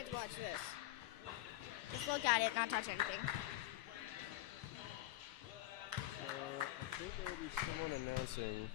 wanted to watch this. Just look at it, not touch anything. I think there will be someone announcing.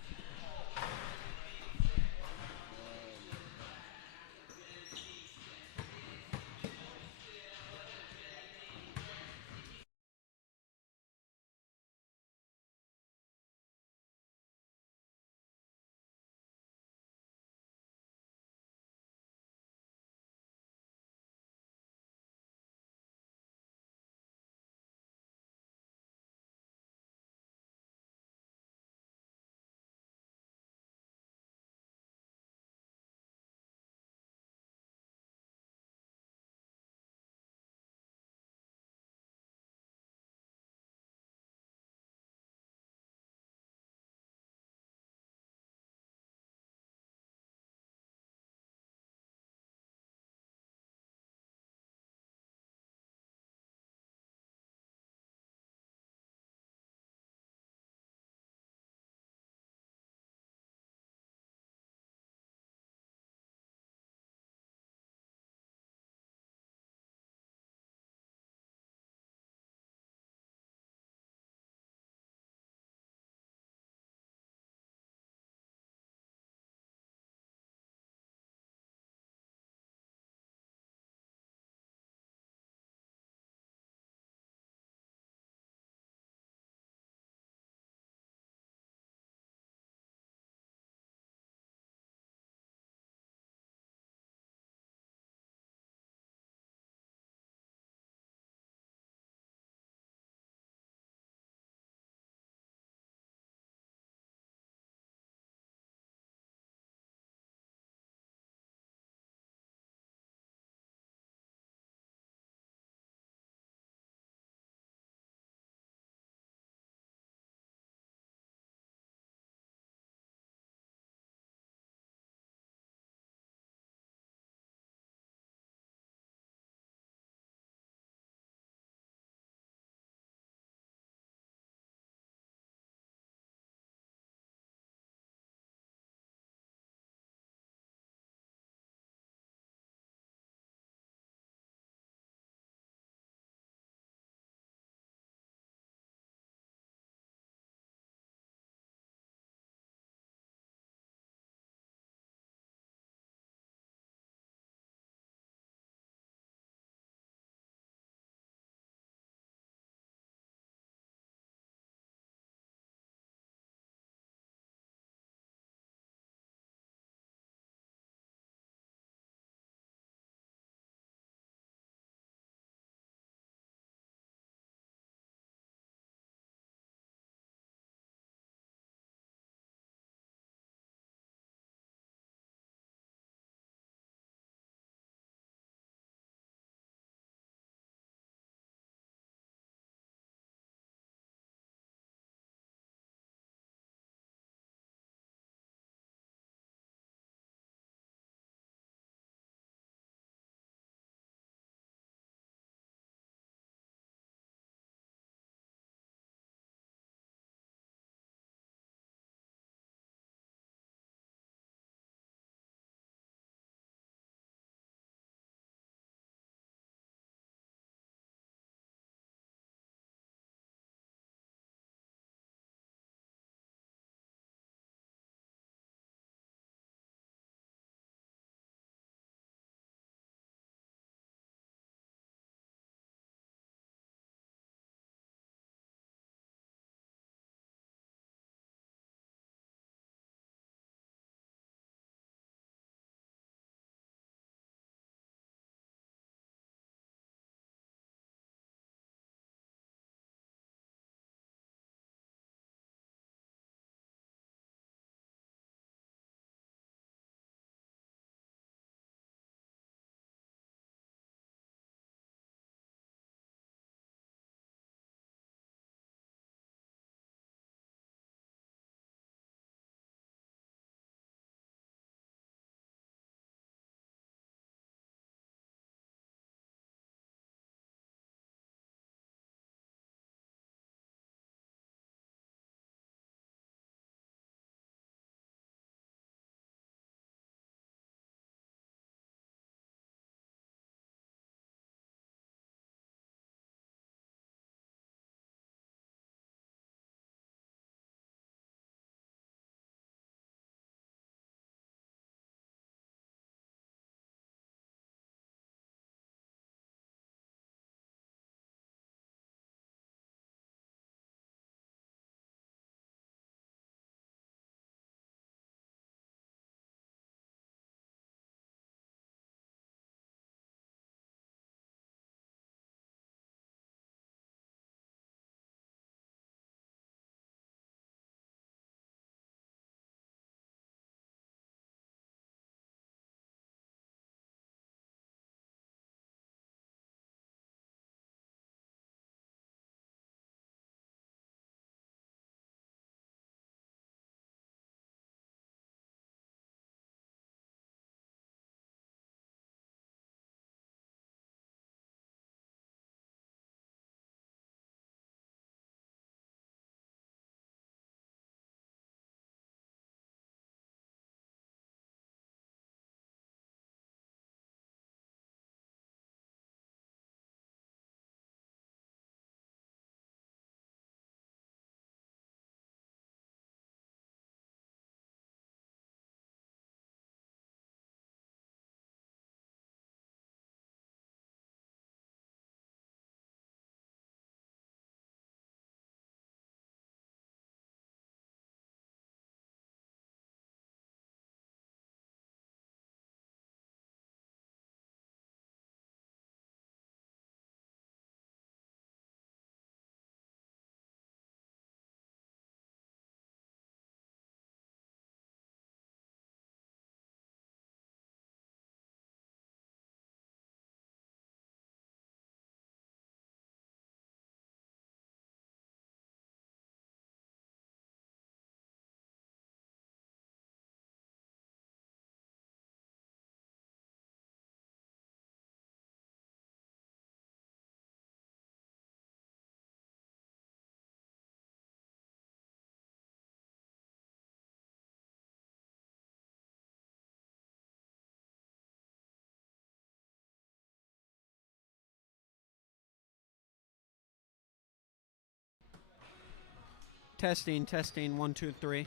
Testing, testing, 1, 2, 3. As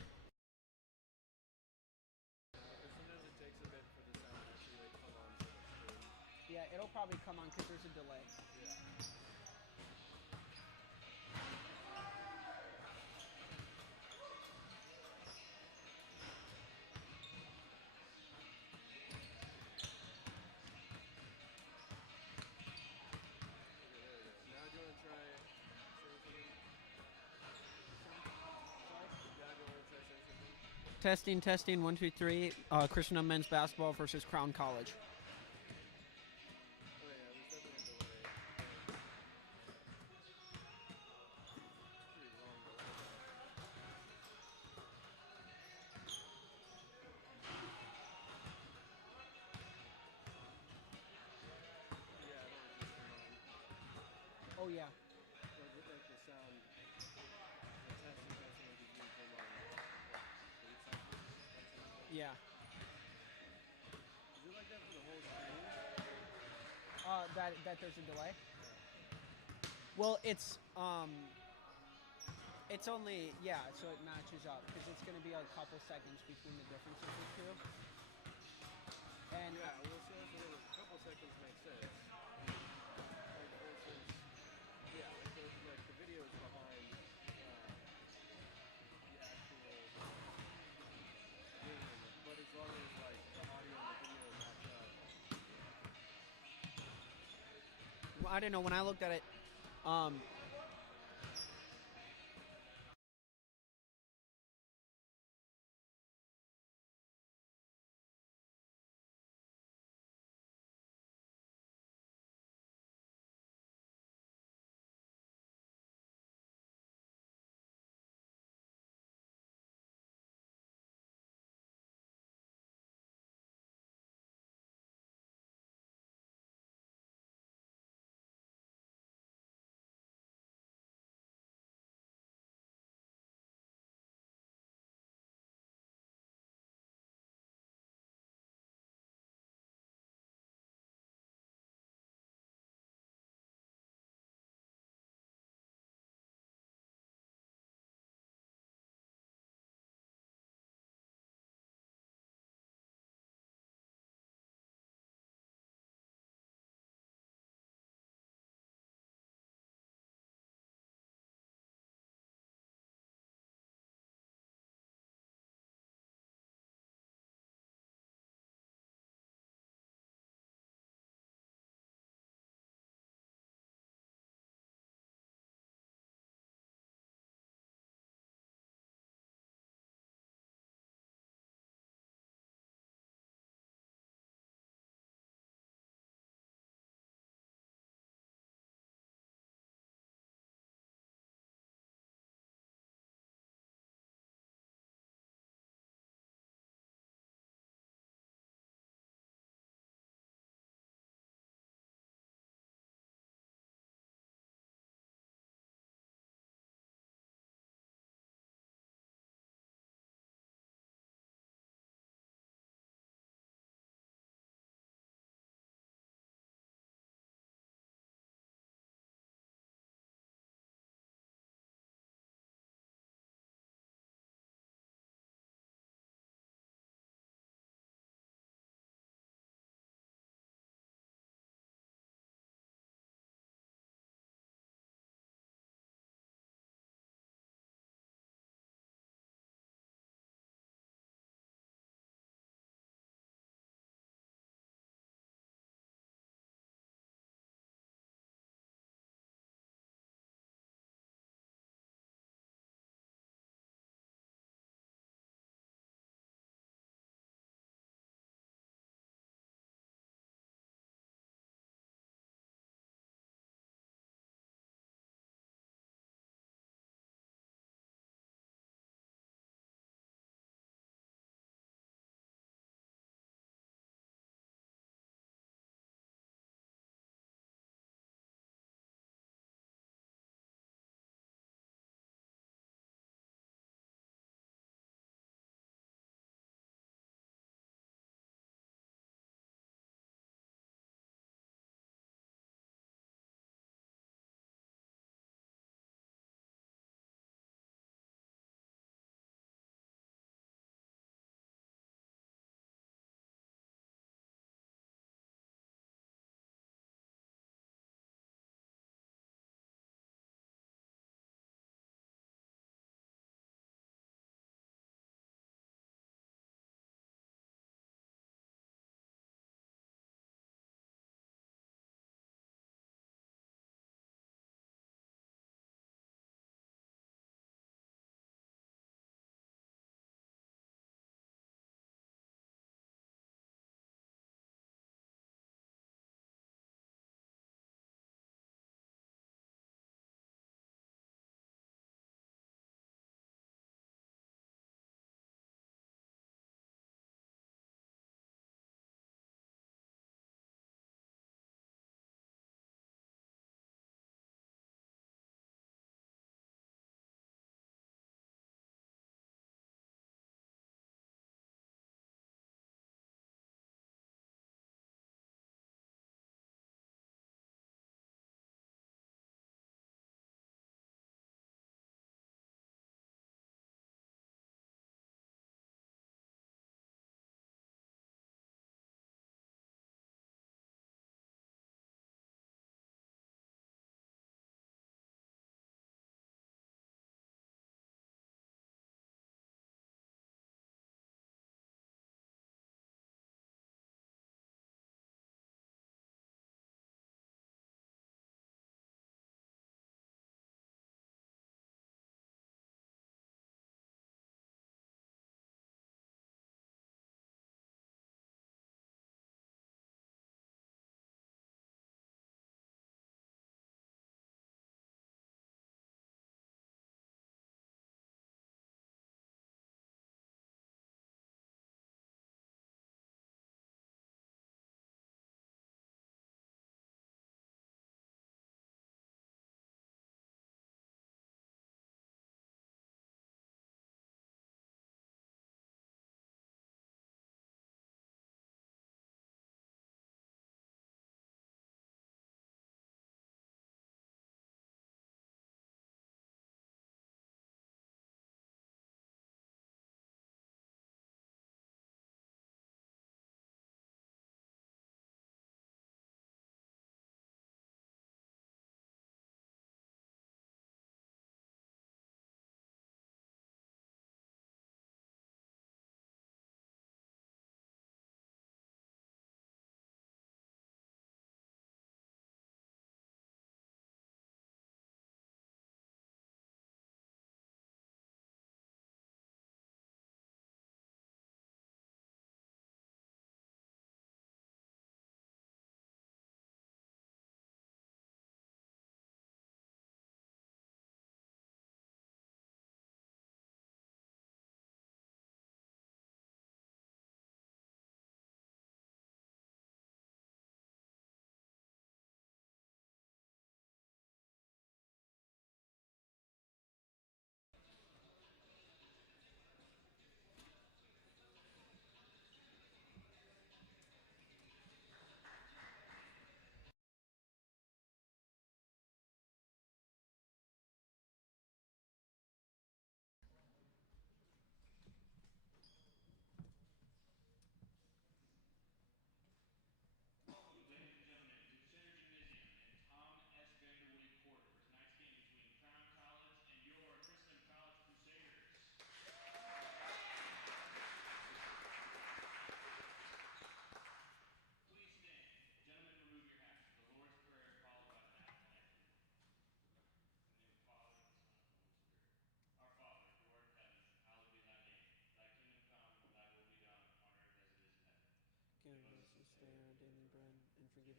soon as it takes a bit for the sound to actually like come on to the screen. Yeah, it'll probably come on because there's a delay. Yeah. Okay, there it is. Now do you want to try saying something? Sorry? Yeah, do you want to try saying something? Testing, testing, 1, 2, 3. Christendom men's basketball versus Crown College. Oh yeah, there's definitely a delay. It's pretty long delay though. Yeah, I don't just turn on. Oh, yeah. Like the sound, the testing like usually came on like 8 seconds, 10 seconds later. Yeah. Is it like that for the whole screen? That there's a delay? Yeah. Well, it's only, yeah, so it matches up because it's going to be a couple seconds between the differences of the two. And Yeah, well, so that's the thing. A couple seconds makes sense. Like for instance, yeah, like the video is behind the actual game, but as long as like the audio and the video match up. I don't know, when I looked at it, um,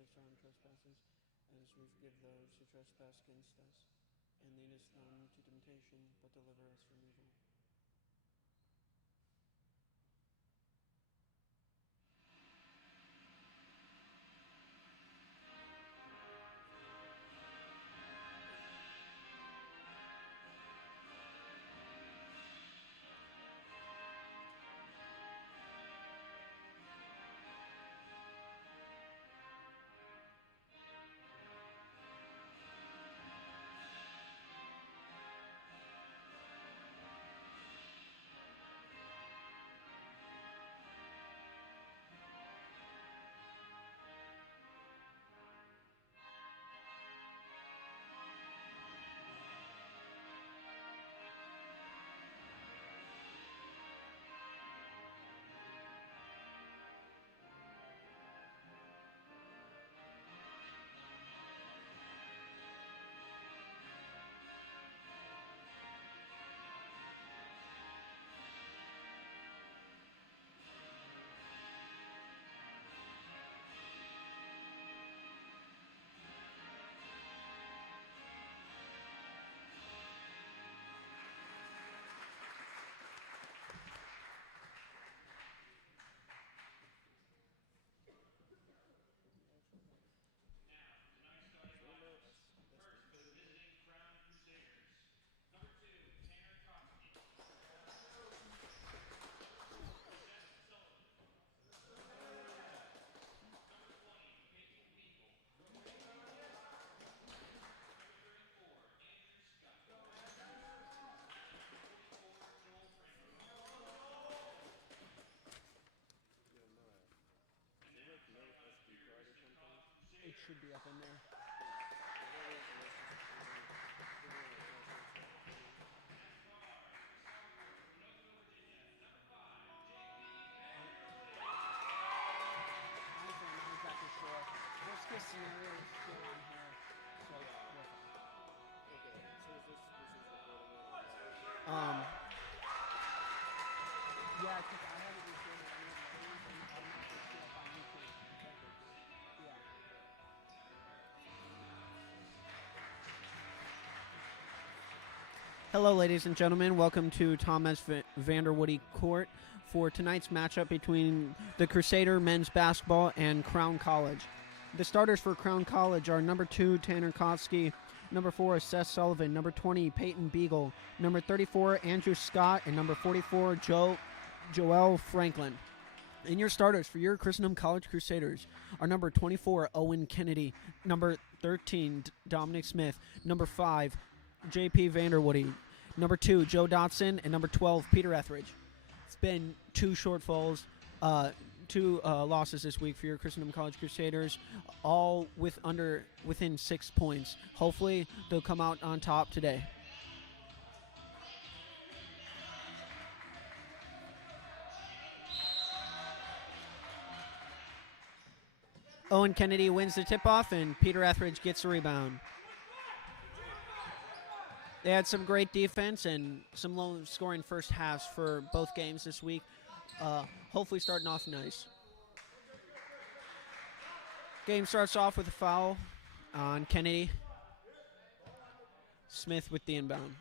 us our trespasses, as we forgive those who trespass against us. And lead us not into temptation, but deliver us from evil. It should be up in there. Honestly, I'm not exactly sure. Worst case scenario is still on here, so we're fine. Okay, so this is recording it. Yeah, because I have it recorded on your lines and automatically show up on YouTube. Yeah. Hello, ladies and gentlemen. Welcome to Thomas Vanderwoody Court for tonight's matchup between the Crusader men's basketball and Crown College. The starters for Crown College are number 2, Tanner Kotsky, number 4, Seth Sullivan, number 20, Peyton Beagle, number 34, Andrew Scott, and number 44, Joel Franklin. And your starters for your Christendom College Crusaders are number 24, Owen Kennedy, number 13, Dominic Smith, number 5, JP Vanderwoody, number 2, Joe Dotson, and number 12, Peter Etheridge. It's been two shortfalls, two losses this week for your Christendom College Crusaders, all within 6 points. Hopefully, they'll come out on top today. Owen Kennedy wins the tip-off, and Peter Etheridge gets the rebound. They had some great defense and some low-scoring first halves for both games this week. Hopefully starting off nice. Game starts off with a foul on Kennedy. Smith with the inbound.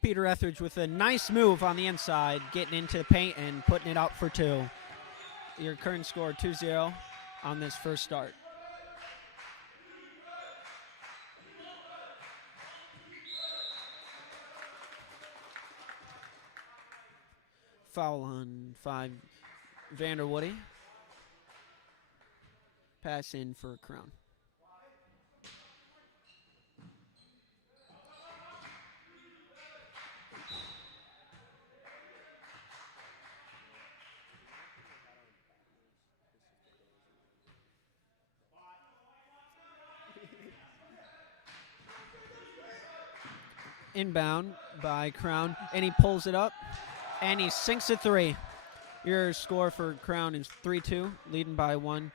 Peter Etheridge with a nice move on the inside, getting into the paint and putting it out for 2. Your current score 2-0 on this first start. Foul on 5, Vanderwoody. Pass in for Crown. Inbound by Crown, and he pulls it up, and he sinks a 3. Your score for Crown is 3-2, leading by 1.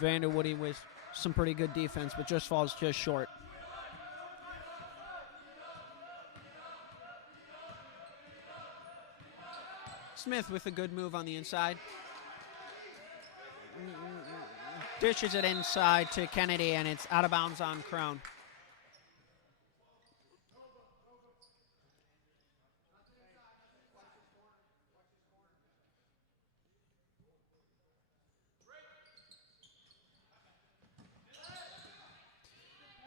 Vanderwoody with some pretty good defense, but just falls just short. Smith with a good move on the inside. Dishes it inside to Kennedy, and it's out of bounds on Crown.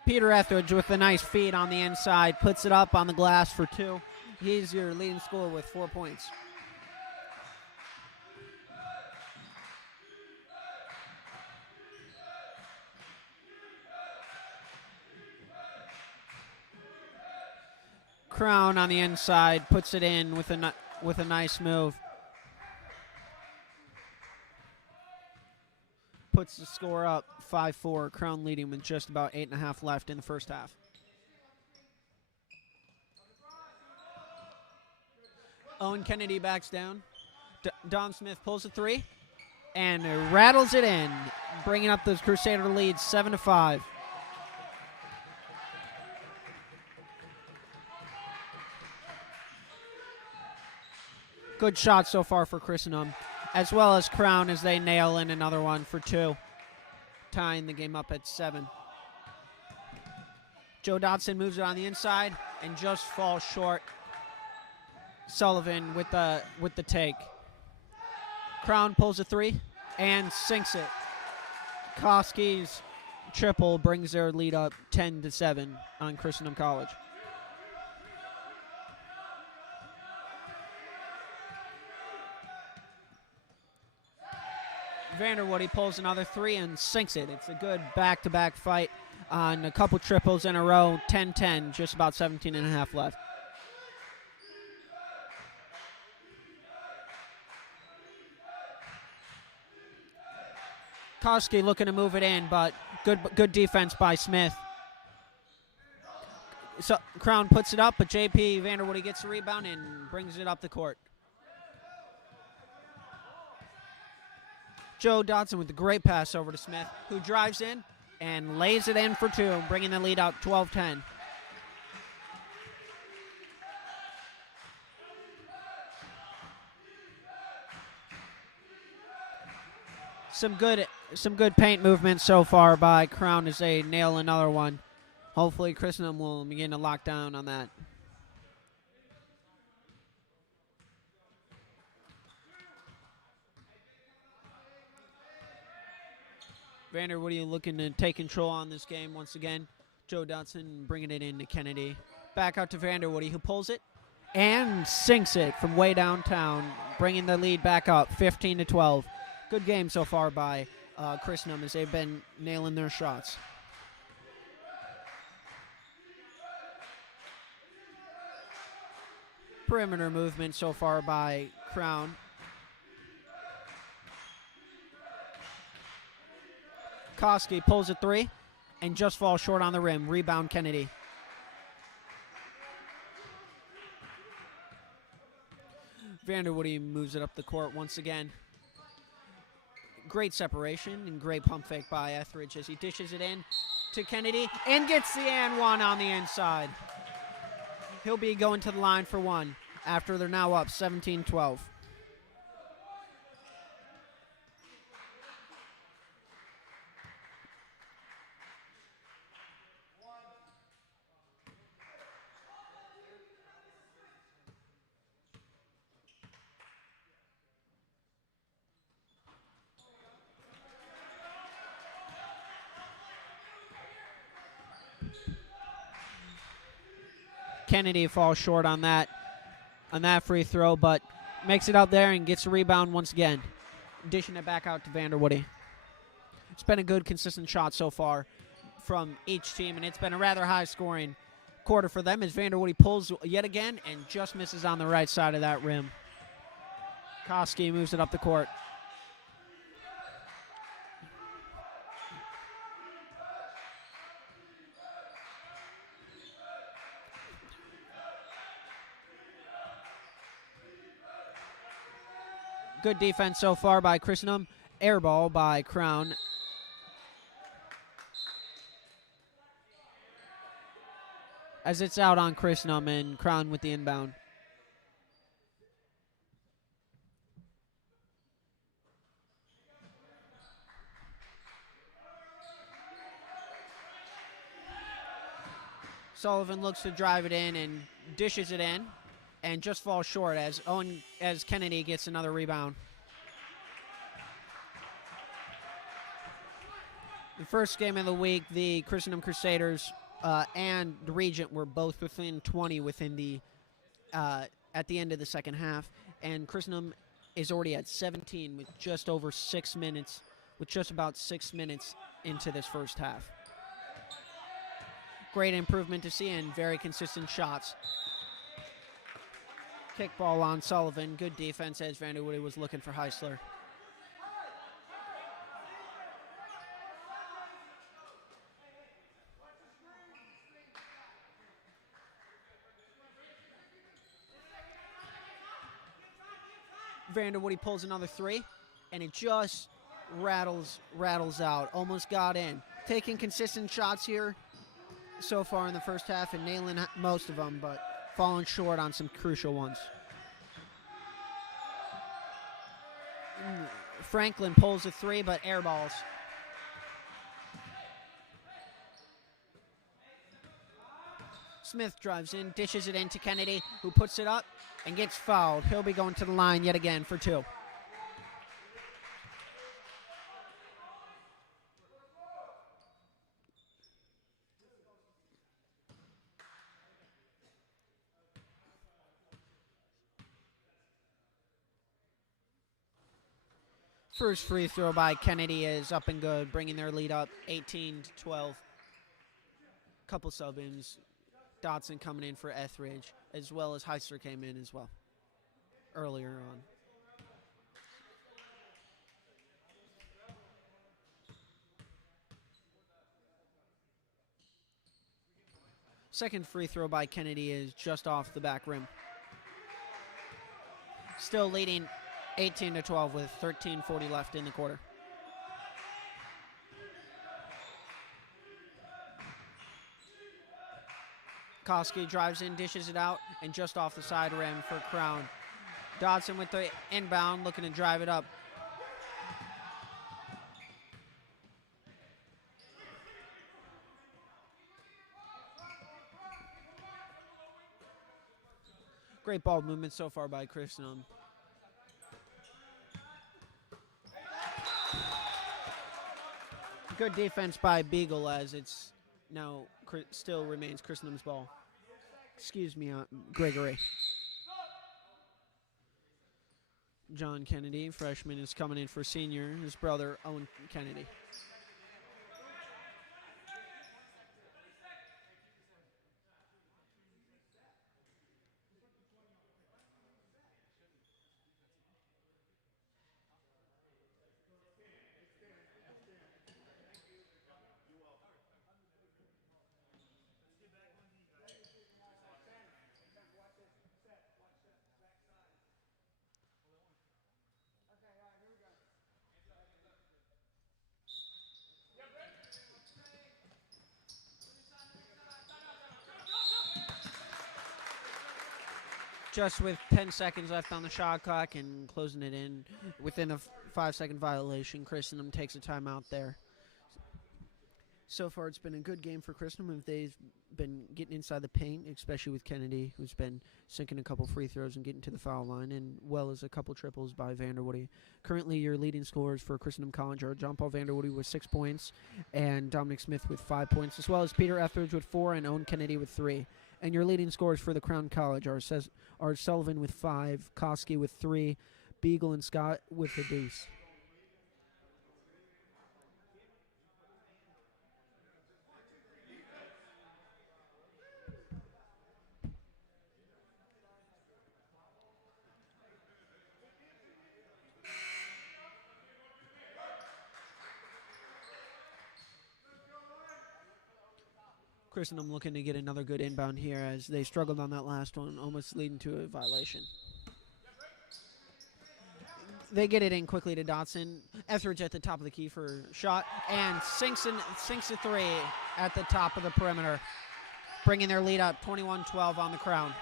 Peter Etheridge with a nice feed on the inside, puts it up on the glass for 2. He's your leading scorer with 4 points. Crown on the inside puts it in with a nice move. Puts the score up 5-4. Crown leading with just about 8.5 left in the first half. Owen Kennedy backs down. Don Smith pulls a 3 and rattles it in, bringing up the Crusader lead 7-5. Good shot so far for Christendom, as well as Crown as they nail in another one for 2, tying the game up at 7. Joe Dotson moves it on the inside and just falls short. Sullivan with the take. Crown pulls a 3 and sinks it. Koski's triple brings their lead up 10-7 on Christendom College. Vanderwoody pulls another 3 and sinks it. It's a good back-to-back fight on a couple triples in a row. 10-10, just about 17.5 left. Koski looking to move it in, but good defense by Smith. So Crown puts it up, but JP Vanderwoody gets the rebound and brings it up the court. Joe Dotson with a great pass over to Smith, who drives in and lays it in for 2, bringing the lead out 12-10. Some good paint movement so far by Crown as they nail another one. Hopefully Christendom will begin to lock down on that. Vanderwoody looking to take control on this game once again. Joe Dotson bringing it in to Kennedy. Back out to Vanderwoody, who pulls it and sinks it from way downtown, bringing the lead back up 15-12. Good game so far by Christendom as they've been nailing their shots. Perimeter movement so far by Crown. Koski pulls a 3 and just falls short on the rim. Rebound Kennedy. Vanderwoody moves it up the court once again. Great separation and great pump fake by Etheridge as he dishes it in to Kennedy and gets the and one on the inside. He'll be going to the line for 1 after they're now up 17-12. Kennedy falls short on that free throw, but makes it out there and gets a rebound once again, dishing it back out to Vanderwoody. It's been a good, consistent shot so far from each team, and it's been a rather high-scoring quarter for them as Vanderwoody pulls yet again and just misses on the right side of that rim. Koski moves it up the court. Good defense so far by Christendom. Air ball by Crown. as it's out on Christendom and Crown with the inbound. Sullivan looks to drive it in and dishes it in and just falls short as Kennedy gets another rebound. The first game of the week, the Christendom Crusaders and the Regent were both within 20 at the end of the second half, and Christendom is already at 17 with just about 6 minutes into this first half. Great improvement to see and very consistent shots. Kick ball on Sullivan. Good defense as Vanderwoody was looking for Heisler. Vanderwoody pulls another three, and it just rattles out. Almost got in. Taking consistent shots here so far in the first half and nailing most of them, but falling short on some crucial ones. Franklin pulls a three, but airballs. Smith drives in, dishes it into Kennedy, who puts it up and gets fouled. He'll be going to the line yet again for two. First free throw by Kennedy is up and good, bringing their lead up 18-12. Couple sub-ins. Dotson coming in for Etheridge, as well as Heisler came in as well earlier on. Second free throw by Kennedy is just off the back rim. Still leading 18-12 with 13:40 left in the quarter. Koski drives in, dishes it out, and just off the side rim for Crown. Dodson with the inbound, looking to drive it up. Great ball movement so far by Christendom. Good defense by Beagle as it's now still remains Christendom's ball. Excuse me, Gregory. John Kennedy, freshman, is coming in for senior, his brother, Owen Kennedy. Just with 10 seconds left on the shot clock and closing it in within a 5-second violation, Christendom takes a timeout there. So far, it's been a good game for Christendom. They've been getting inside the paint, especially with Kennedy, who's been sinking a couple free throws and getting to the foul line, and well as a couple triples by Vanderwoody. Currently, your leading scorers for Christendom College are John Paul Vanderwoody with 6 points and Dominic Smith with 5 points, as well as Peter Etheridge with 4 and Owen Kennedy with 3. And your leading scorers for the Crown College are Sullivan with 5, Koski with 3, Beagle and Scott with a deuce. Christendom looking to get another good inbound here as they struggled on that last one, almost leading to a violation. They get it in quickly to Dotson. Etheridge at the top of the key for shot and sinks a three at the top of the perimeter. bringing their lead up 21-12 on the Crown.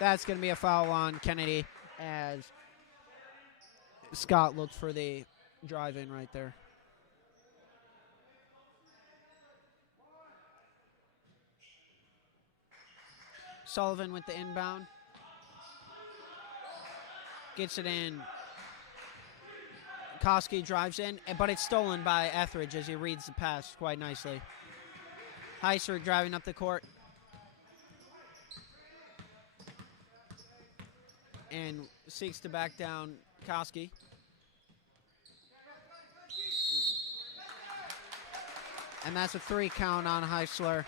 That's going to be a foul on Kennedy as Scott looked for the drive-in right there. Sullivan with the inbound. Gets it in. Koski drives in, but it's stolen by Etheridge as he reads the pass quite nicely. Heiser driving up the court. And seeks to back down Koski. And that's a 3 count on Heisler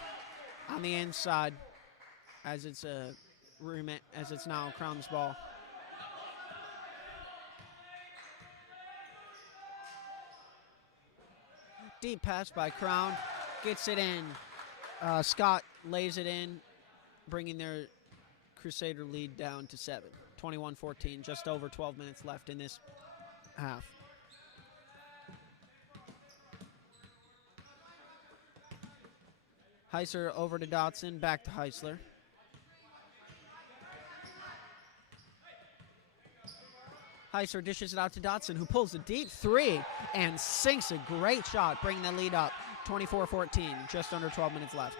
on the inside as it's now Crown's ball. Deep pass by Crown. Gets it in. Scott lays it in, bringing their Crusader lead down to 7. 21-14, just over 12 minutes left in this half. Heiser over to Dotson, back to Heisler. Heiser dishes it out to Dotson, who pulls a deep 3 and sinks a great shot, bringing the lead up 24-14, just under 12 minutes left.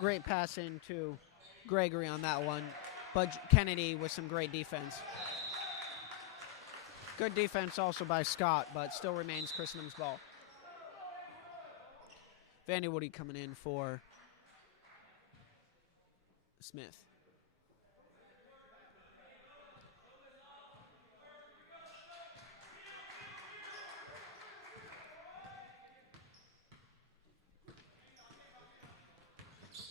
Great pass into Gregory on that one, but Kennedy with some great defense. Good defense also by Scott, but still remains Christendom's ball. Vandy Woody coming in for Smith.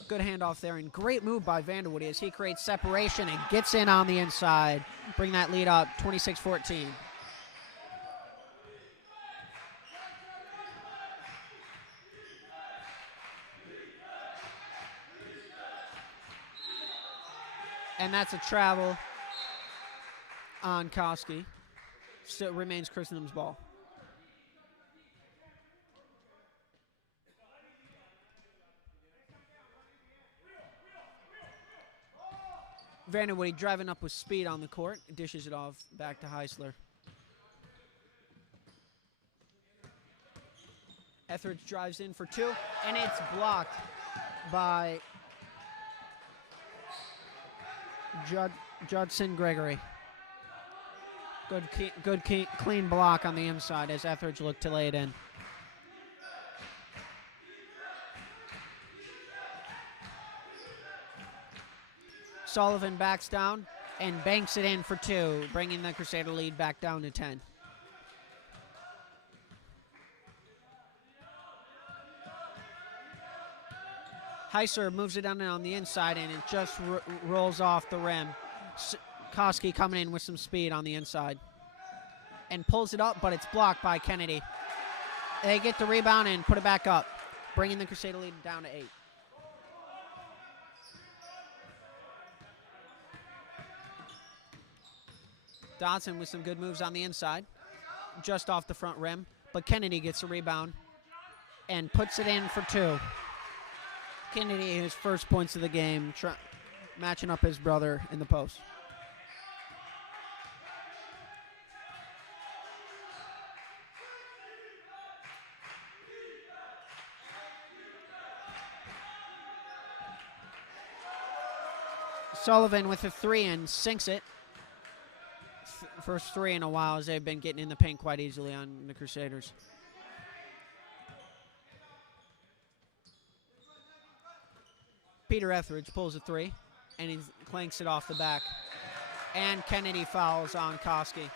Good handoff there, and great move by Vanderwoody as he creates separation and gets in on the inside. Bring that lead up 26-14. And that's a travel on Koski. Still remains Christendom's ball. Vanderwoody driving up with speed on the court. Dishes it off back to Heisler. Etheridge drives in for 2, and it's blocked by Judson Gregory. Good clean block on the inside as Etheridge looked to lay it in. Sullivan backs down and banks it in for 2, bringing the Crusader lead back down to 10. Heiser moves it down on the inside, and it just rolls off the rim. Koski coming in with some speed on the inside and pulls it up, but it's blocked by Kennedy. They get the rebound and put it back up, bringing the Crusader lead down to 8. Dodson with some good moves on the inside, just off the front rim, but Kennedy gets a rebound and puts it in for 2. Kennedy, his first points of the game, matching up his brother in the post. Sullivan with a 3 and sinks it. First 3 in a while as they've been getting in the paint quite easily on the Crusaders. Peter Etheridge pulls a 3, and he clanks it off the back. And Kennedy fouls on Koski.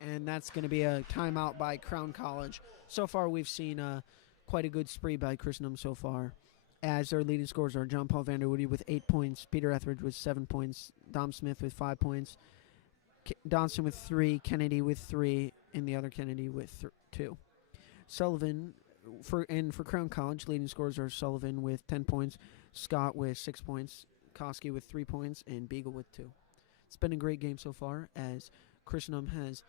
And that's going to be a timeout by Crown College. So far, we've seen quite a good spree by Christendom so far, as their leading scorers are John Paul Vanderwoody with 8 points, Peter Etheridge with 7 points, Dom Smith with 5 points, Dodson with 3, Kennedy with 3, and the other Kennedy with 2. Sullivan for Crown College, leading scorers are Sullivan with 10 points, Scott with 6 points, Koski with 3 points, and Beagle with 2. It's been a great game so far, as Christendom has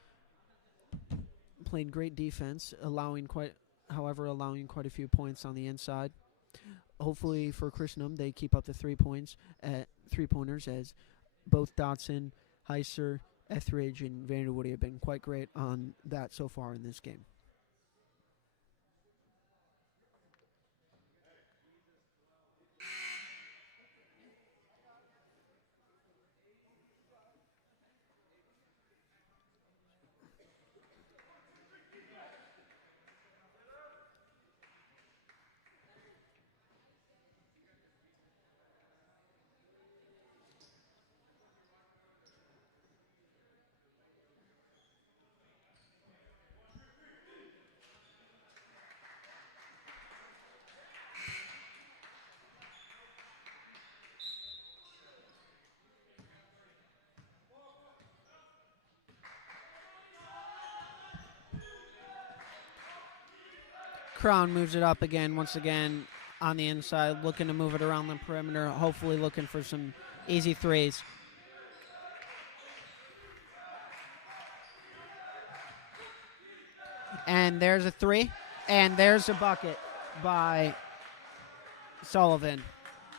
played great defense, allowing quite a few points on the inside. Hopefully for Christendom, they keep up the 3 points at 3-pointers, as both Dodson, Heiser, Etheridge, and Vanderwoody have been quite great on that so far in this game. Crown moves it up again, once again, on the inside, looking to move it around the perimeter, hopefully looking for some easy threes. And there's a 3, and there's a bucket by Sullivan,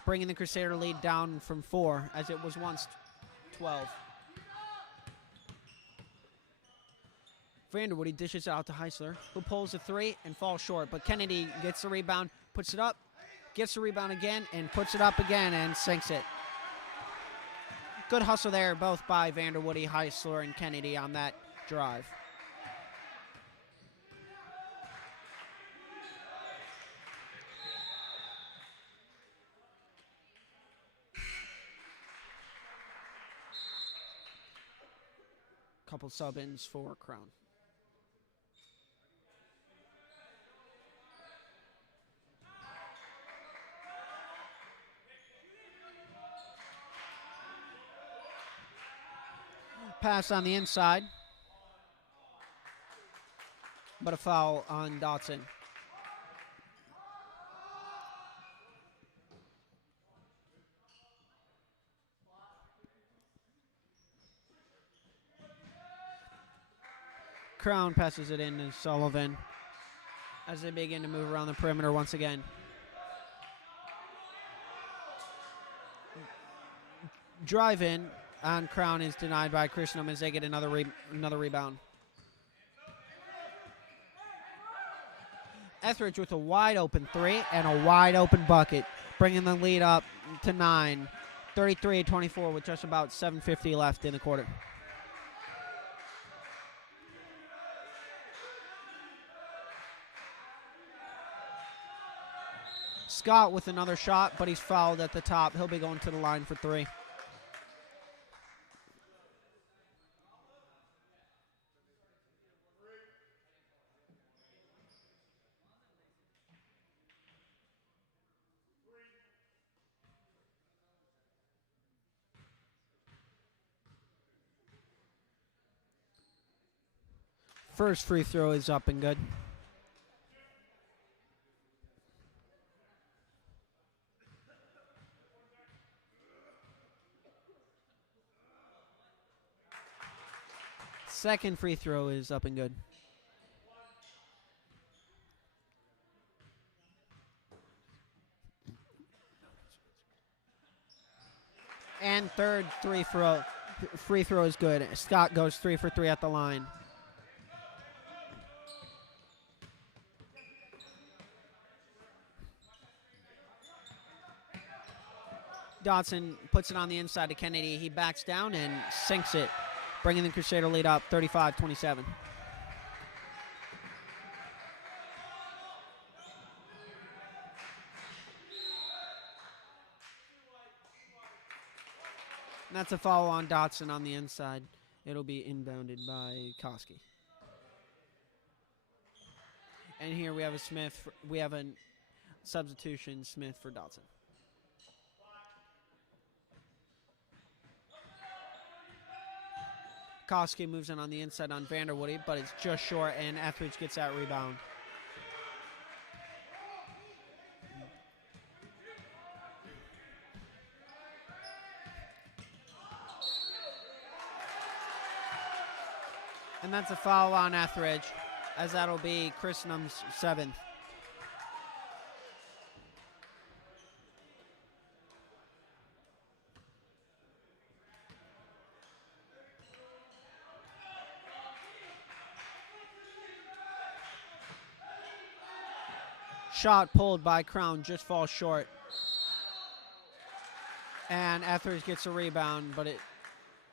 bringing the Crusader lead down from 4, as it was once 12. Vanderwoody dishes out to Heisler, who pulls a 3 and falls short. But Kennedy gets the rebound, puts it up, gets the rebound again, and puts it up again and sinks it. Good hustle there, both by Vanderwoody, Heisler, and Kennedy on that drive. Couple sub-ins for Crown. Pass on the inside, but a foul on Dodson. Crown passes it in to Sullivan as they begin to move around the perimeter once again. Drive in on Crown is denied by Christendom as they get another rebound. Etheridge with a wide open 3 and a wide open bucket, bringing the lead up to 9, 33-24 with just about 7:50 left in the quarter. Scott with another shot, but he's fouled at the top. He'll be going to the line for 3. First free throw is up and good. Second free throw is up and good. And third free throw is good. Scott goes 3 for 3 at the line. Dodson puts it on the inside to Kennedy. He backs down and sinks it, bringing the Crusader lead up 35-27. And that's a foul on Dodson on the inside. It'll be inbounded by Koski. And here we have a substitution, Smith for Dodson. Koski moves in on the inside on Vanderwoody, but it's just short, and Etheridge gets that rebound. And that's a foul on Etheridge, as that'll be Christendom's 7th. Shot pulled by Crown, just falls short. And Etheridge gets a rebound, but it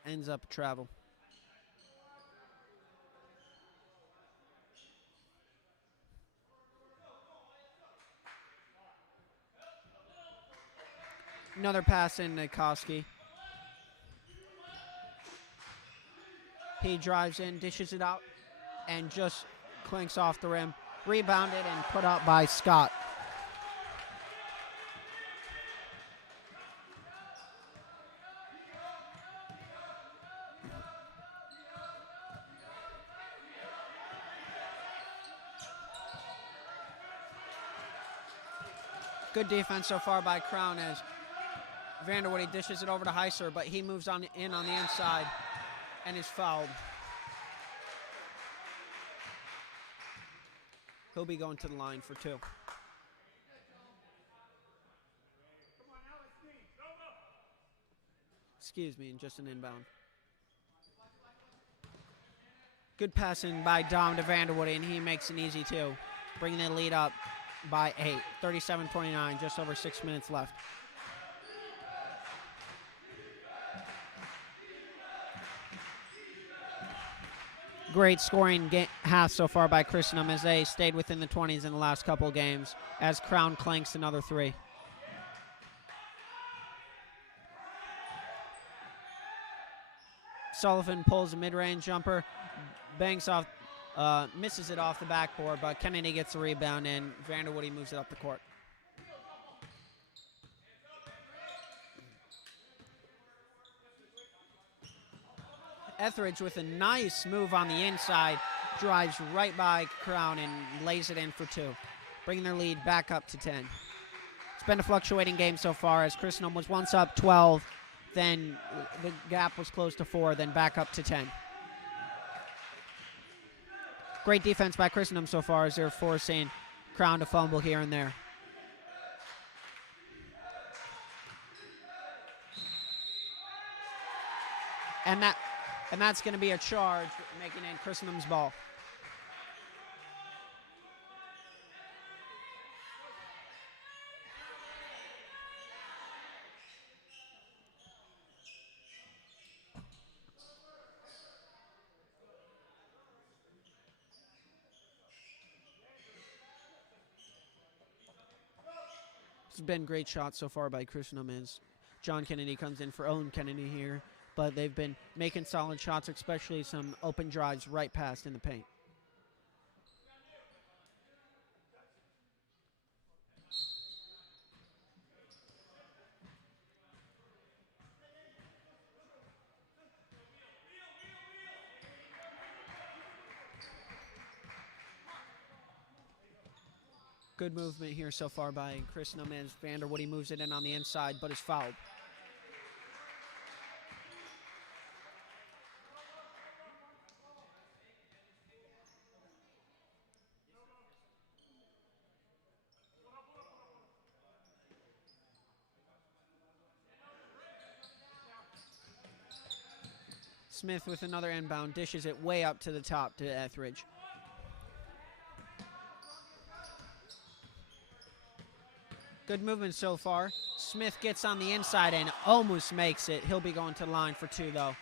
ends up travel. Another pass in to Koski. He drives in, dishes it out, and just clinks off the rim. Rebounded and put up by Scott. Good defense so far by Crown as Vanderwoody dishes it over to Heiser, but he moves on in on the inside and is fouled. He'll be going to the line for 2. Excuse me, just an inbound. Good passing by Dom to Vanderwoody, and he makes an easy 2, bringing the lead up by 8. 37-29, just over 6 minutes left. Great scoring half so far by Christendom as they stayed within the 20s in the last couple of games as Crown clanks another 3. Sullivan pulls a mid-range jumper, banks off, misses it off the backboard, but Kennedy gets the rebound and Vanderwoody moves it up the court. Etheridge with a nice move on the inside, drives right by Crown and lays it in for 2, bringing their lead back up to 10. It's been a fluctuating game so far as Christendom was once up 12, then the gap was closed to 4, then back up to 10. Great defense by Christendom so far as they're forcing Crown to fumble here and there. And that's going to be a charge, making it Christendom's ball. It's been great shots so far by Christendom as John Kennedy comes in for Owen Kennedy here. But they've been making solid shots, especially some open drives right past in the paint. Good movement here so far by Christendom as Vanderwoody moves it in on the inside, but is fouled. Smith with another inbound, dishes it way up to the top to Etheridge. Good movement so far. Smith gets on the inside and almost makes it. He'll be going to the line for 2, though.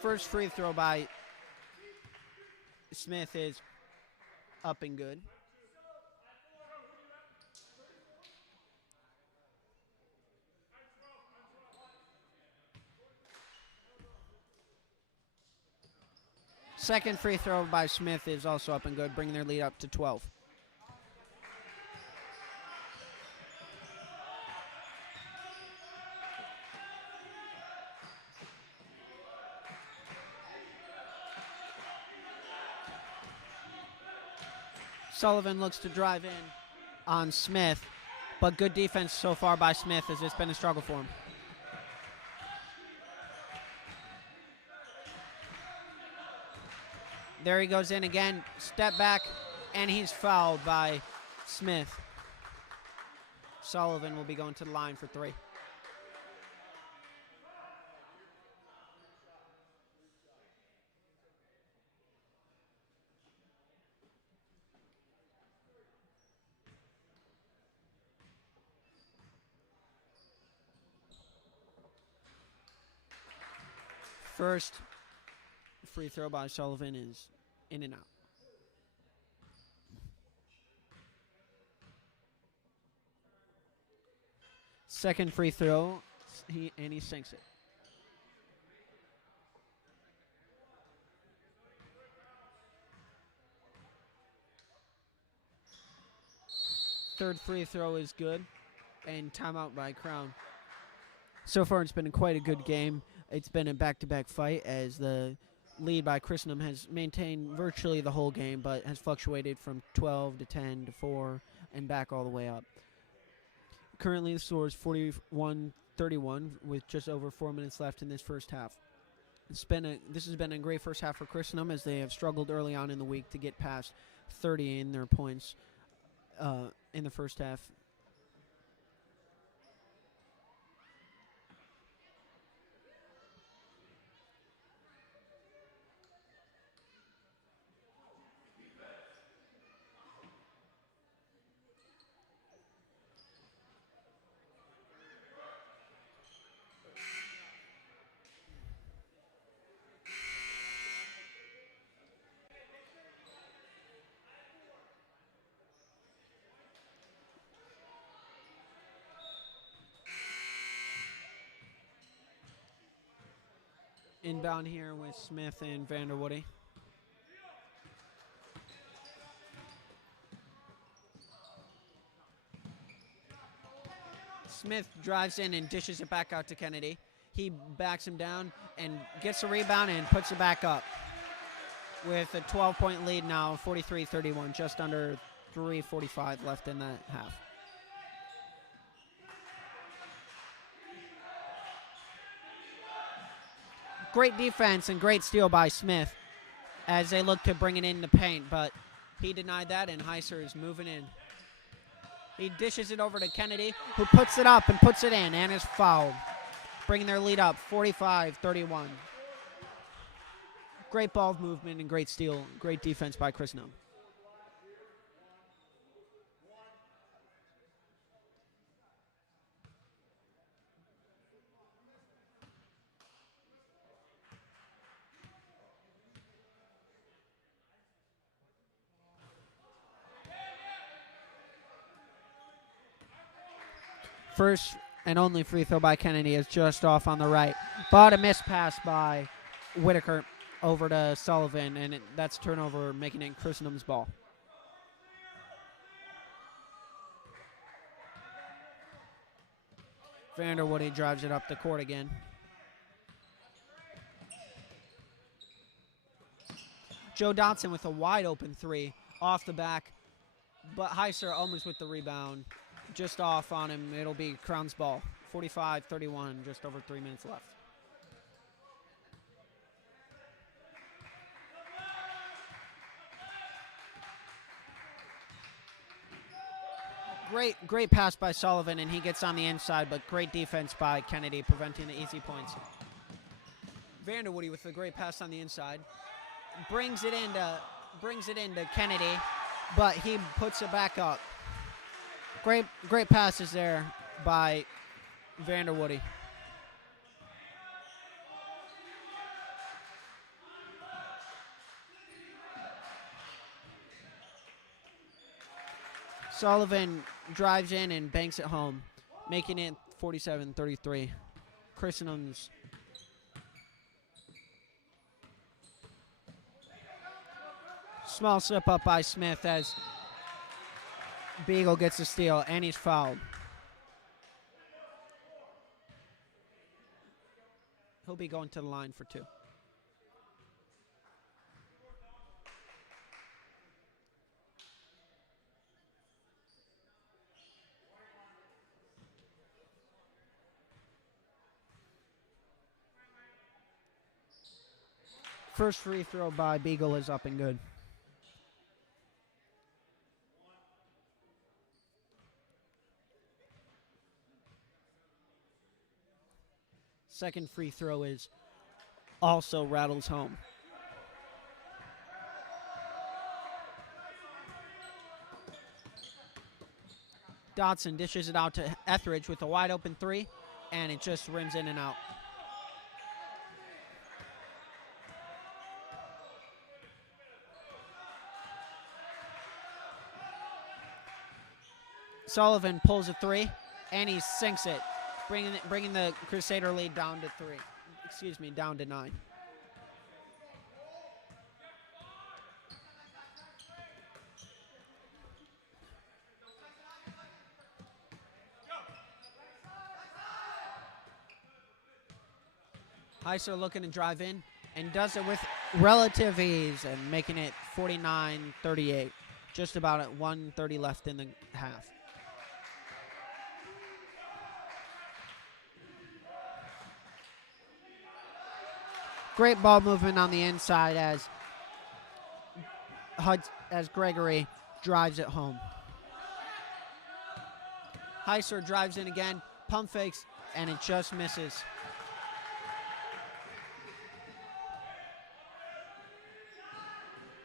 First free throw by Smith is up and good. Second free throw by Smith is also up and good, bringing their lead up to 12. Sullivan looks to drive in on Smith, but good defense so far by Smith as it's been a struggle for him. There he goes in again, step back, and he's fouled by Smith. Sullivan will be going to the line for 3. First free throw by Sullivan is in and out. Second free throw, he sinks it. Third free throw is good, and timeout by Crown. So far, it's been quite a good game. It's been a back-to-back fight as the lead by Christendom has maintained virtually the whole game, but has fluctuated from 12 to 10 to 4 and back all the way up. Currently, the score is 41-31 with just over 4 minutes left in this first half. This has been a great first half for Christendom as they have struggled early on in the week to get past 30 in their points in the first half. Inbound here with Smith and Vanderwoody. Smith drives in and dishes it back out to Kennedy. He backs him down and gets a rebound and puts it back up. With a 12-point lead now, 43-31, just under 3:45 left in that half. Great defense and great steal by Smith as they look to bring it in the paint, but he denied that, and Heiser is moving in. He dishes it over to Kennedy, who puts it up and puts it in, and is fouled, bringing their lead up 45-31. Great ball movement and great steal, great defense by Christendom. First and only free throw by Kennedy is just off on the right. But a missed pass by Whitaker over to Sullivan, and that's turnover, making it Christendom's ball. Vanderwoody drives it up the court again. Joe Dotson with a wide open 3 off the back, but Heiser almost with the rebound. Just off on him. It'll be Crown's ball. 45-31, just over 3 minutes left. Great pass by Sullivan, and he gets on the inside, but great defense by Kennedy, preventing the easy points. Vanderwoody with a great pass on the inside. Brings it into Kennedy, but he puts it back up. Great passes there by Vanderwoody. Sullivan drives in and banks it home, making it 47-33. Christendom's Small slip up by Smith as Beagle gets a steal, and he's fouled. He'll be going to the line for 2. First free throw by Beagle is up and good. Second free throw is also rattles home. Dotson dishes it out to Etheridge with a wide open 3, and it just rims in and out. Sullivan pulls a 3, and he sinks it, bringing the Crusader lead down to 3. Excuse me, down to 9. Heiser looking to drive in and does it with relative ease and making it 49-38. Just about at 1:30 left in the half. Great ball movement on the inside as Gregory drives it home. Heiser drives in again, pump fakes, and it just misses.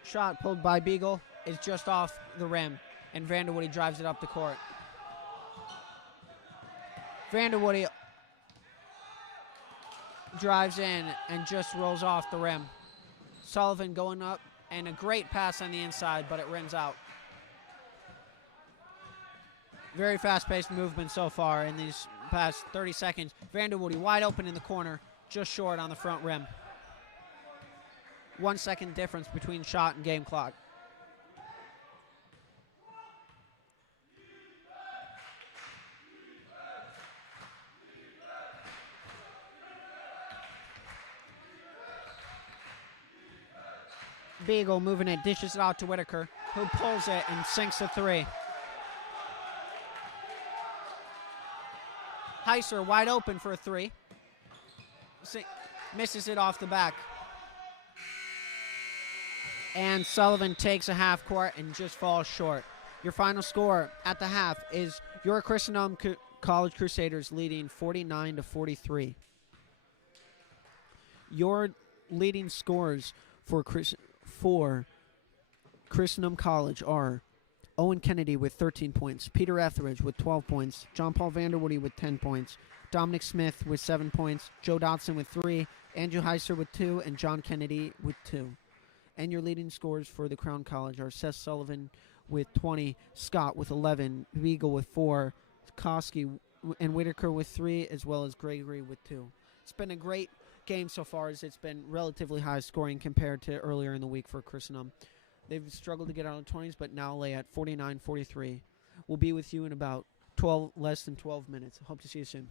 Shot pulled by Beagle is just off the rim, and Vanderwoody drives it up the court. Vanderwoody drives in and just rolls off the rim. Sullivan going up, and a great pass on the inside, but it rims out. Very fast-paced movement so far in these past 30 seconds. Vanderwoody wide open in the corner, just short on the front rim. 1 second difference between shot and game clock. Beagle moving it, dishes it out to Whitaker, who pulls it and sinks a 3. Heiser wide open for a 3. Misses it off the back. And Sullivan takes a half court and just falls short. Your final score at the half is your Christendom College Crusaders leading 49-43. Your leading scores for Christendom College are Owen Kennedy with 13 points, Peter Etheridge with 12 points, John Paul Vanderwoody with 10 points, Dominic Smith with 7 points, Joe Dotson with 3, Andrew Heiser with 2, and John Kennedy with 2. And your leading scores for the Crown College are Seth Sullivan with 20, Scott with 11, Beagle with 4, Koski and Whitaker with 3, as well as Gregory with 2. It's been a great game so far, as it's been relatively high scoring compared to earlier in the week for Christendom. They've struggled to get out of the 20s, but now lay at 49-43. We'll be with you in about less than 12 minutes. Hope to see you soon.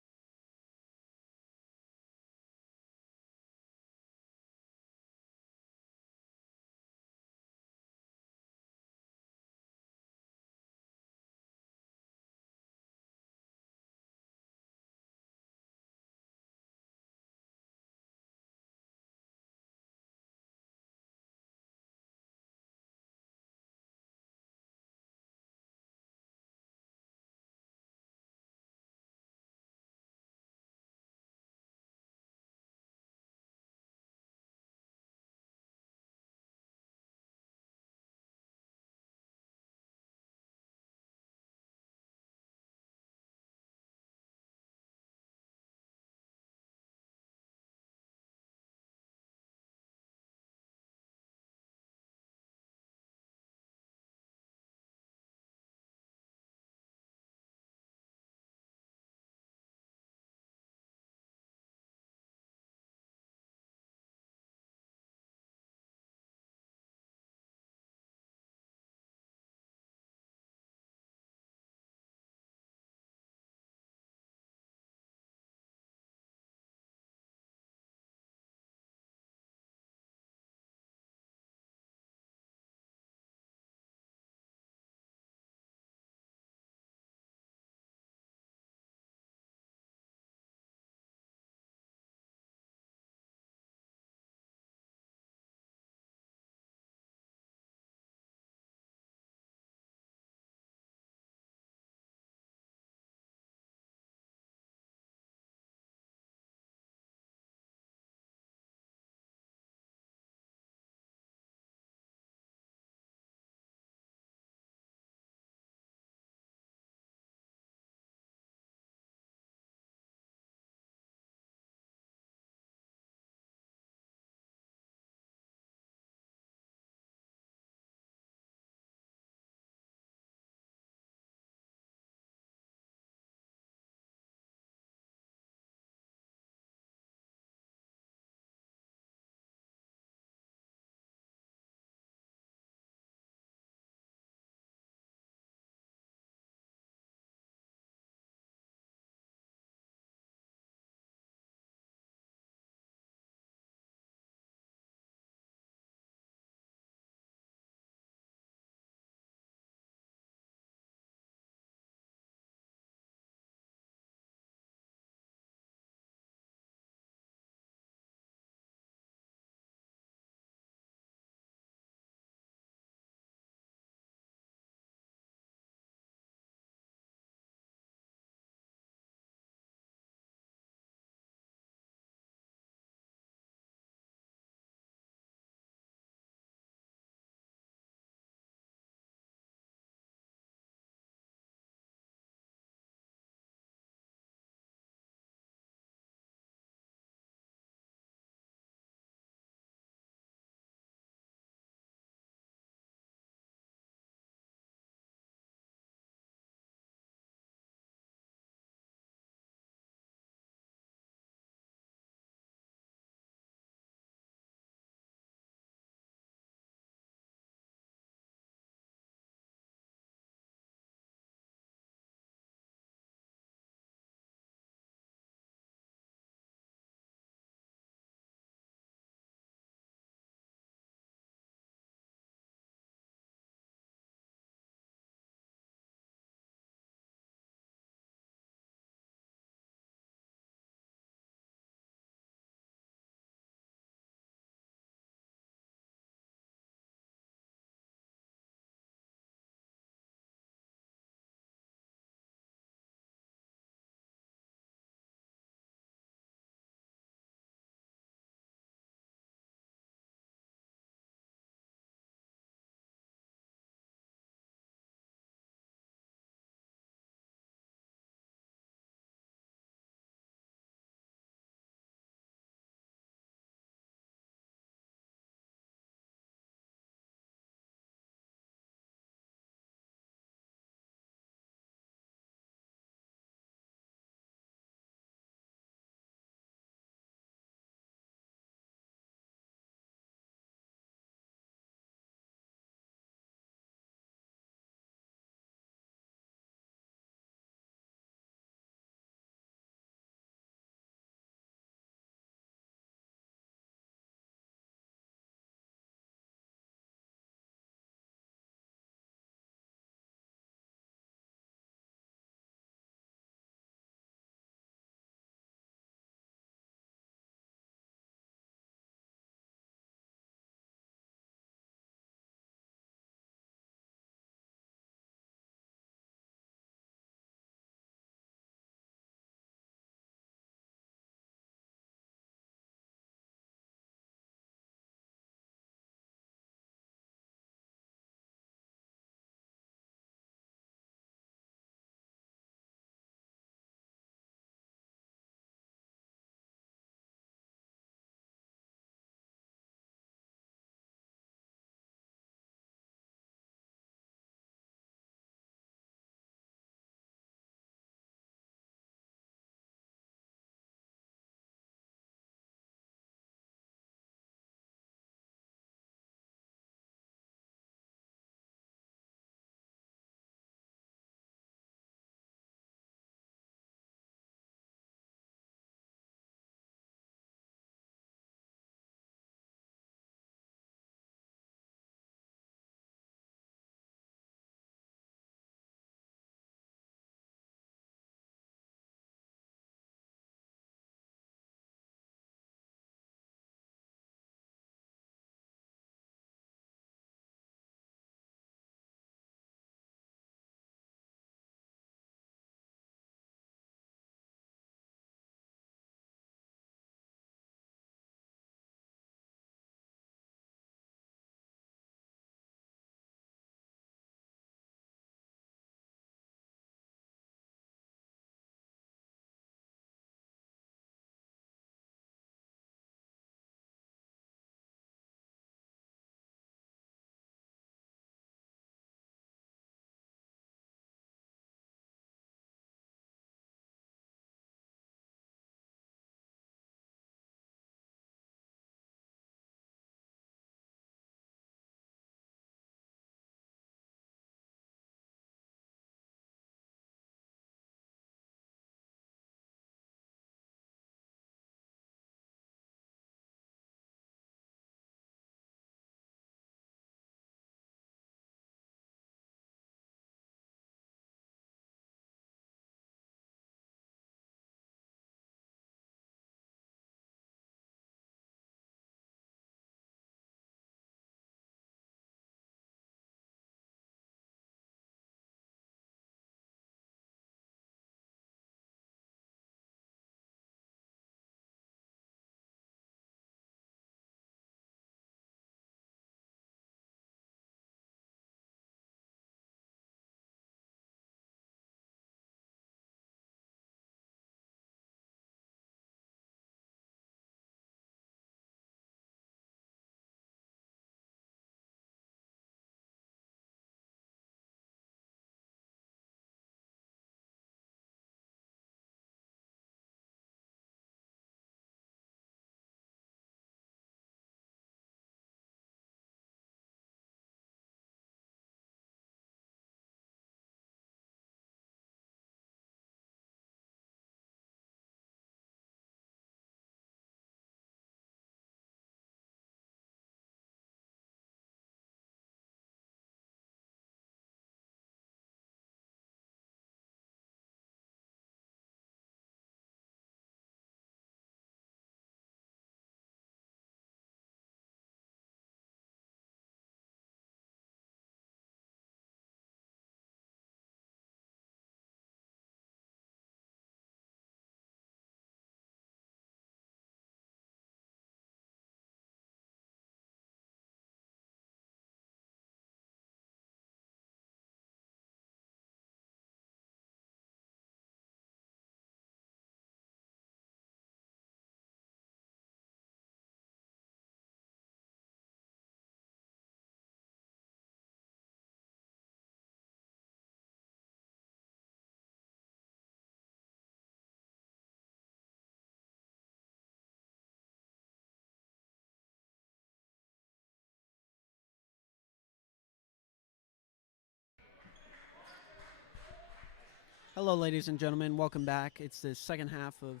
Hello, ladies and gentlemen. Welcome back. It's the second half of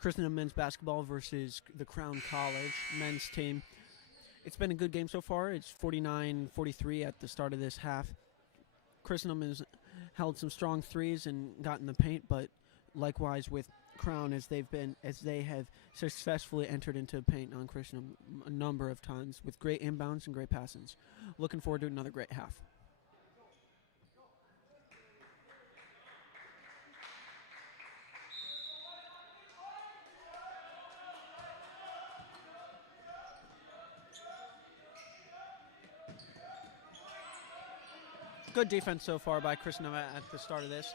Christendom men's basketball versus the Crown College men's team. It's been a good game so far. It's 49-43 at the start of this half. Christendom has held some strong threes and gotten the paint, but likewise with Crown as they have successfully entered into paint on Christendom a number of times with great inbounds and great passes. Looking forward to another great half. Good defense so far by Christendom at the start of this.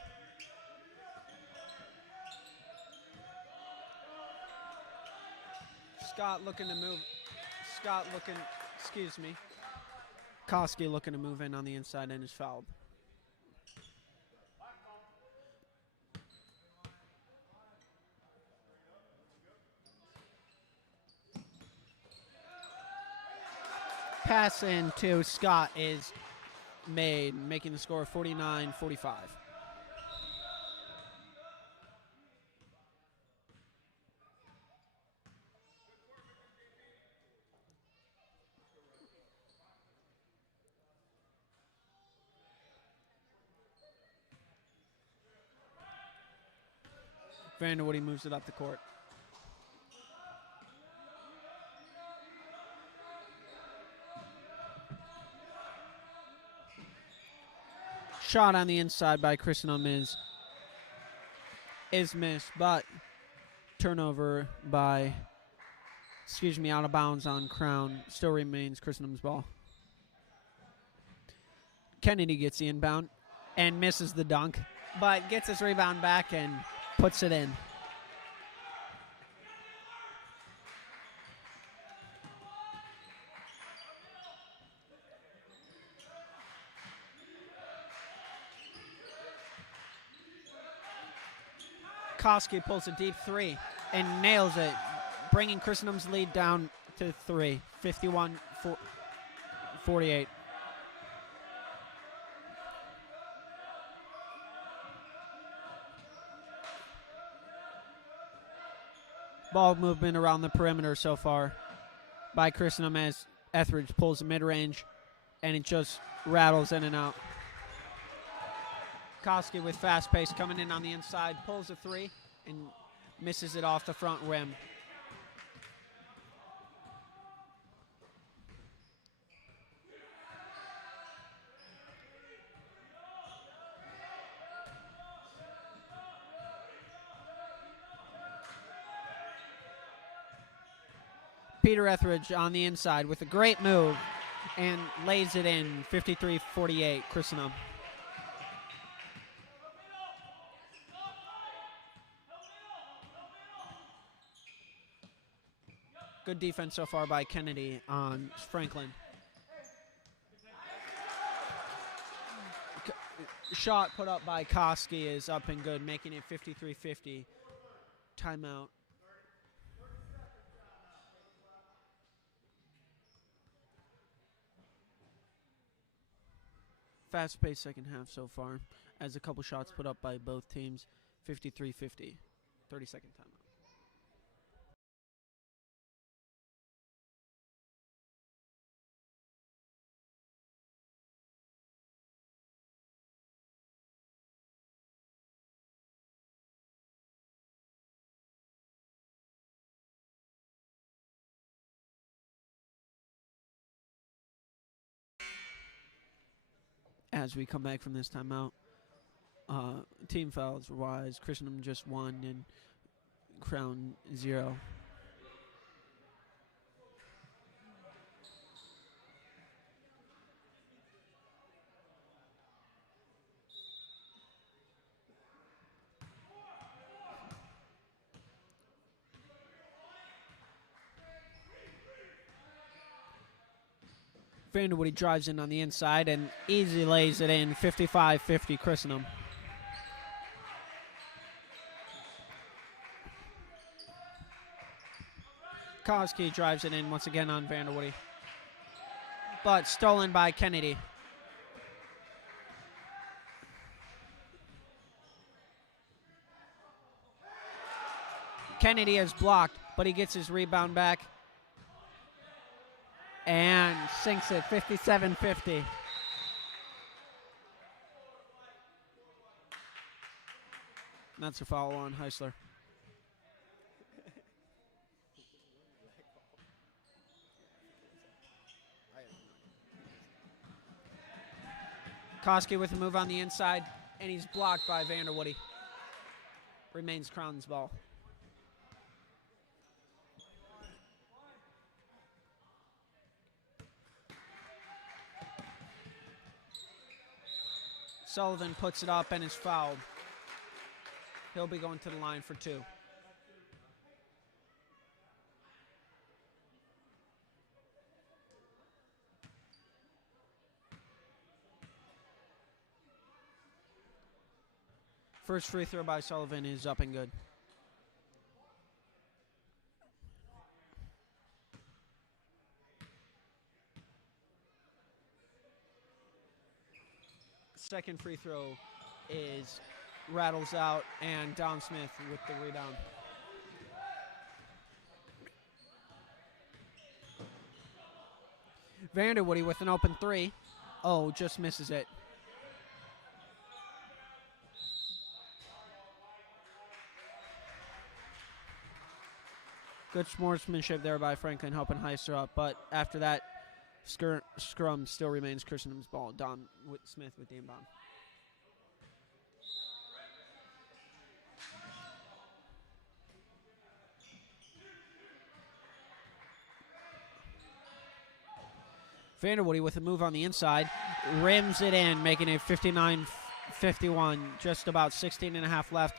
Koski looking to move in on the inside and is fouled. Pass in to Scott is made, making the score 49-45. Vanderwoody moves it up the court. Shot on the inside by Christendom is missed, but turnover by, out of bounds on Crown. Still remains Christendom's ball. Kennedy gets the inbound and misses the dunk, but gets his rebound back and puts it in. Koski pulls a deep three and nails it, bringing Christendom's lead down to 3, 51-48. Ball movement around the perimeter so far by Christendom as Etheridge pulls the mid-range, and it just rattles in and out. Koski with fast pace coming in on the inside, pulls a 3 and misses it off the front rim. Peter Etheridge on the inside with a great move and lays it in, 53-48, Christendom. Good defense so far by Kennedy on Franklin. Shot put up by Koski is up and good, making it 53-50. Timeout. Fast-paced second half so far, as a couple shots put up by both teams. 53-50. 30-second timeout. As we come back from this timeout, team fouls wise, Christendom just 1 and Crown 0. Vanderwoody drives in on the inside and easily lays it in, 55-50 Christendom. Koski drives it in once again on Vanderwoody, but stolen by Kennedy. Kennedy is blocked, but he gets his rebound back and sinks it 57-50. That's a foul on Heisler. Koski with a move on the inside, and he's blocked by Vanderwoody. Remains Crown's ball. Sullivan puts it up and is fouled. He'll be going to the line for 2. First free throw by Sullivan is up and good. Second free throw is rattles out, and Dom Smith with the rebound. Vanderwoody with an open 3. Oh, just misses it. Good sportsmanship there by Franklin, helping Heister up. But after that, scrum still remains Christendom's ball. Don Smith with the inbound. Vanderwoody with a move on the inside, rims it in, making it 59-51. Just about 16 and a half left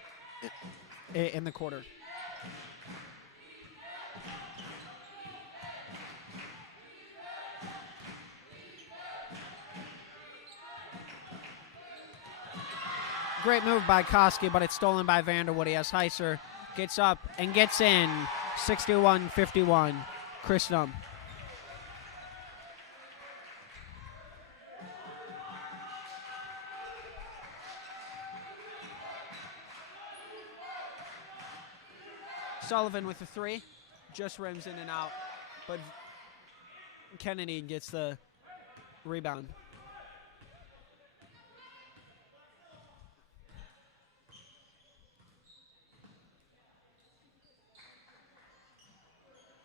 in the quarter. Great move by Koski, but it's stolen by Vanderwoody as Heiser gets up and gets in. 61-51. Christendom. Sullivan with the 3. Just rims in and out, but Kennedy gets the rebound.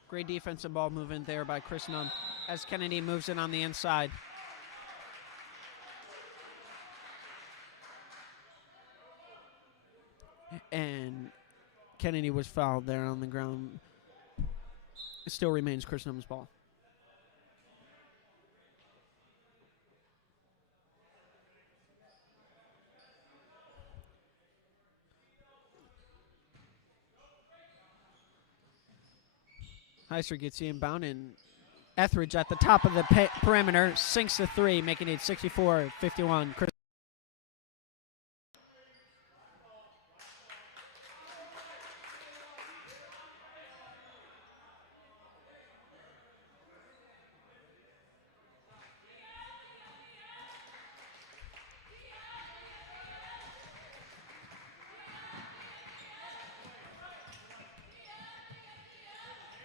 Great defensive ball movement there by Christendom as Kennedy moves in on the inside. And Kennedy was fouled there on the ground. It still remains Christendom's ball. Heiser gets the inbound, and Etheridge at the top of the perimeter sinks the 3, making it 64-51.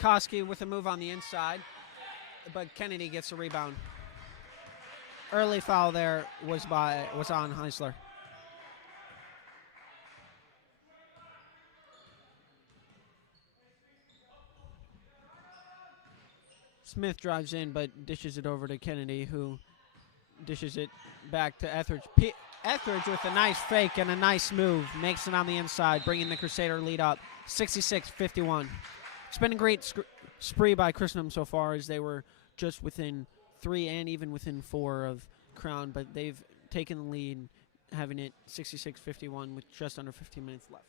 Koski with a move on the inside, but Kennedy gets a rebound. Early foul there was on Heisler. Smith drives in, but dishes it over to Kennedy, who dishes it back to Etheridge. Etheridge with a nice fake and a nice move, makes it on the inside, bringing the Crusader lead up, 66-51. It's been a great spree by Christendom so far, as they were just within 3 and even within 4 of Crown, but they've taken the lead, having it 66-51 with just under 15 minutes left.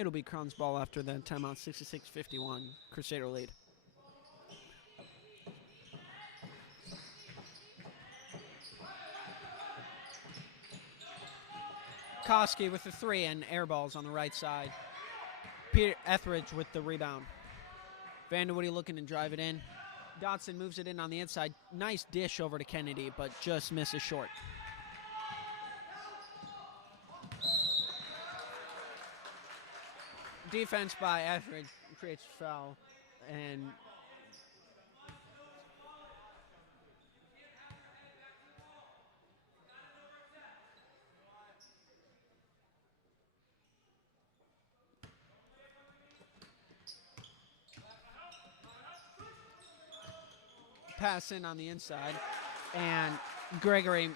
It'll be Crown's ball after the timeout, 66-51, Crusader lead. Koski with the 3 and air balls on the right side. Peter Etheridge with the rebound. Vanderwoody looking to drive it in. Dotson moves it in on the inside. Nice dish over to Kennedy, but just misses short. Defense by Etheridge creates foul, and pass in on the inside, and Gregory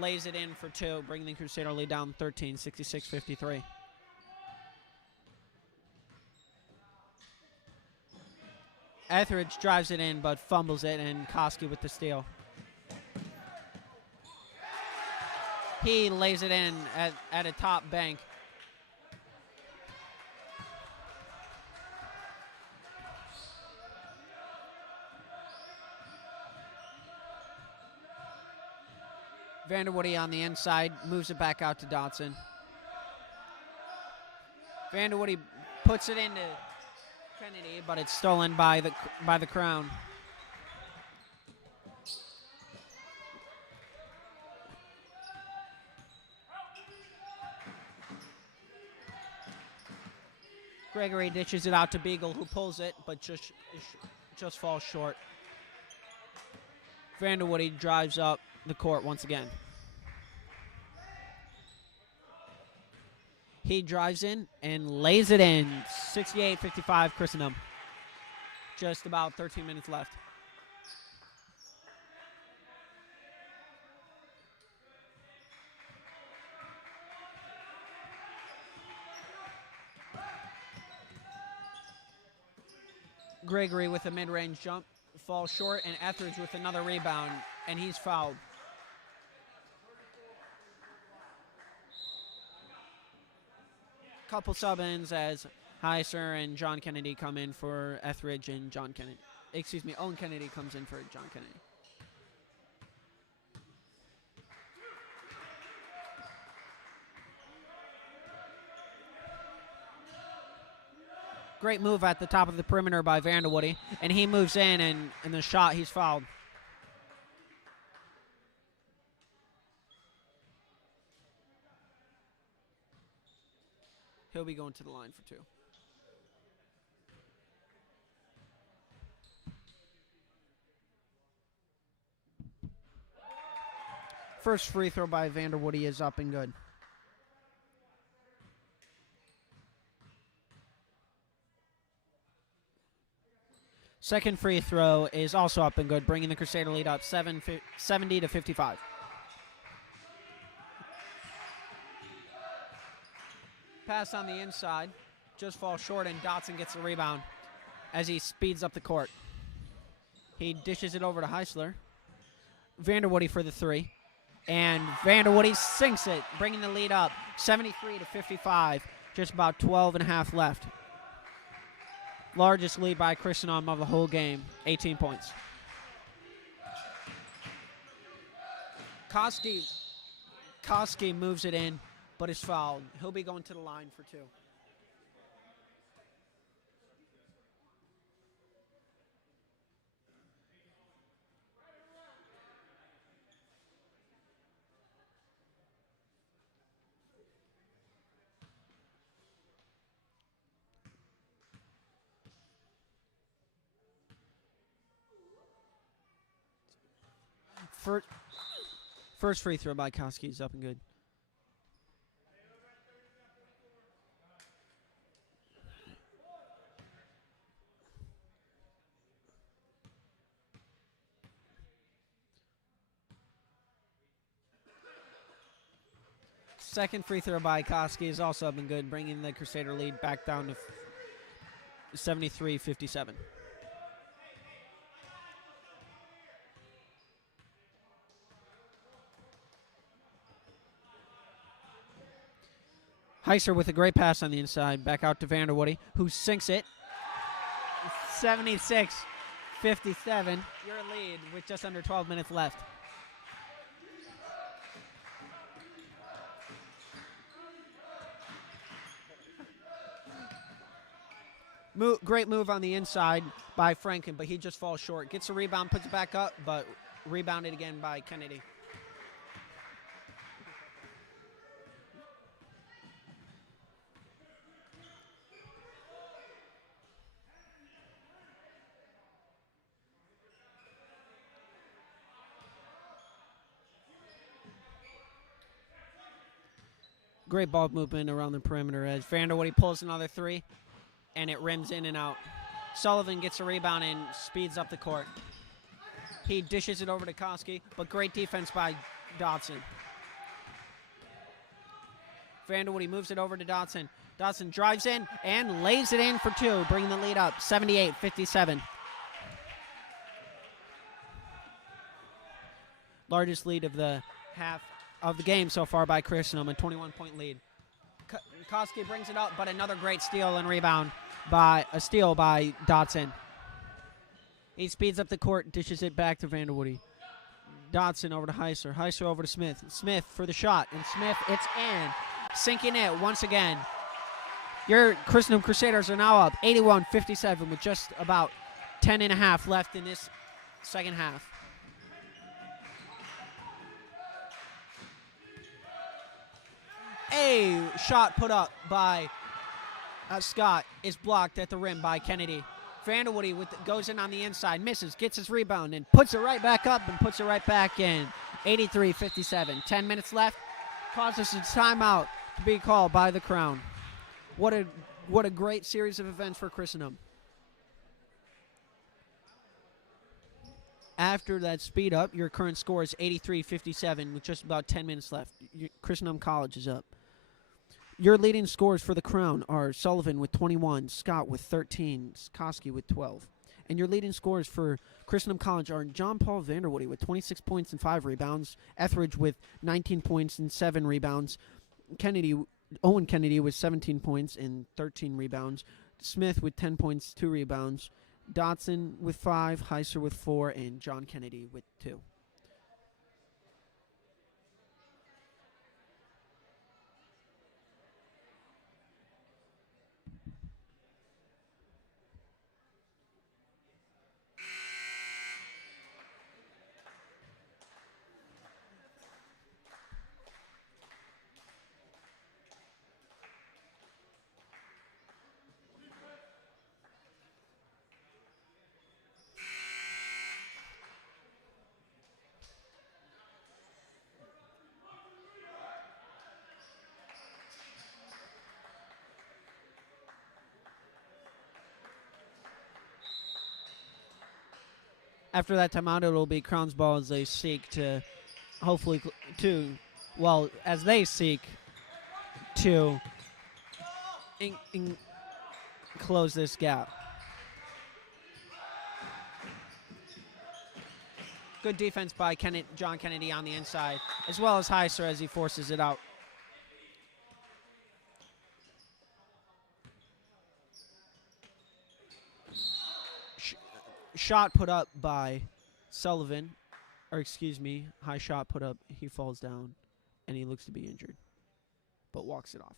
lays it in for 2, bringing the Crusader lead down 13, 66-53. Etheridge drives it in, but fumbles it, and Koski with the steal. He lays it in at a top bank. Vanderwoody on the inside, moves it back out to Dotson. Vanderwoody puts it into Kennedy, but it's stolen by the Crown. Gregory dishes it out to Beagle, who pulls it, but just falls short. Vanderwoody drives up the court once again. He drives in and lays it in. 68-55 Christendom. Just about 13 minutes left. Gregory with a mid-range jump falls short, and Etheridge with another rebound, and he's fouled. Couple sub-ins as Heiser and John Kennedy come in for Etheridge, and John Kennedy. Excuse me, Owen Kennedy comes in for John Kennedy. Great move at the top of the perimeter by Vanderwoody, and he moves in, and the shot, he's fouled. He'll be going to the line for 2. First free throw by Vanderwoody is up and good. Second free throw is also up and good, bringing the Crusader lead up 70-55. Pass on the inside, just falls short, and Dotson gets the rebound as he speeds up the court. He dishes it over to Heisler. Vanderwoody for the 3, and Vanderwoody sinks it, bringing the lead up 73-55. Just about 12 and a half left. Largest lead by Christendom of the whole game, 18 points. Koski moves it in, but is fouled. He'll be going to the line for 2. First free throw by Koski is up and good. Second free throw by Koski is also up and good, bringing the Crusader lead back down to 73-57. Heiser with a great pass on the inside. Back out to Vanderwoody, who sinks it. 76-57. Your lead with just under 12 minutes left. Great move on the inside by Franken, but he just falls short. Gets a rebound, puts it back up, but rebounded again by Kennedy. Great ball movement around the perimeter edge. Vanderwoody pulls another three, and it rims in and out. Sullivan gets a rebound and speeds up the court. He dishes it over to Koski, but great defense by Dotson. Vanderwoody moves it over to Dotson. Dotson drives in and lays it in for two, bringing the lead up, 78-57. Largest lead of the half of the game so far by Christendom, a 21-point lead. Koski brings it up, but another great steal and rebound by Dotson. He speeds up the court, dishes it back to Vanderwoody. Dotson over to Heiser. Heiser over to Smith. Smith for the shot, and Smith, it's in. Sinking it once again. Your Christendom Crusaders are now up 81-57 with just about 10 and a half left in this second half. A shot put up by Scott is blocked at the rim by Kennedy. Vanderwoody goes in on the inside, misses, gets his rebound, and puts it right back up and puts it right back in. 83-57. 10 minutes left. Causes a timeout to be called by the Crown. What a great series of events for Christendom. After that speed up, your current score is 83-57 with just about 10 minutes left. Christendom College is up. Your leading scores for the Crown are Sullivan with 21, Scott with 13, Koski with 12. And your leading scores for Christendom College are John Paul Vanderwoody with 26 points and 5 rebounds, Etheridge with 19 points and 7 rebounds, Owen Kennedy with 17 points and 13 rebounds, Smith with 10 points, 2 rebounds, Dotson with 5, Heiser with 4, and John Kennedy with 2. After that timeout, it will be Crown's ball as they seek to hopefully as they seek to close this gap. Good defense by John Kennedy on the inside, as well as Heiser as he forces it out. Shot put up by Sullivan, high shot put up. He falls down, and he looks to be injured, but walks it off.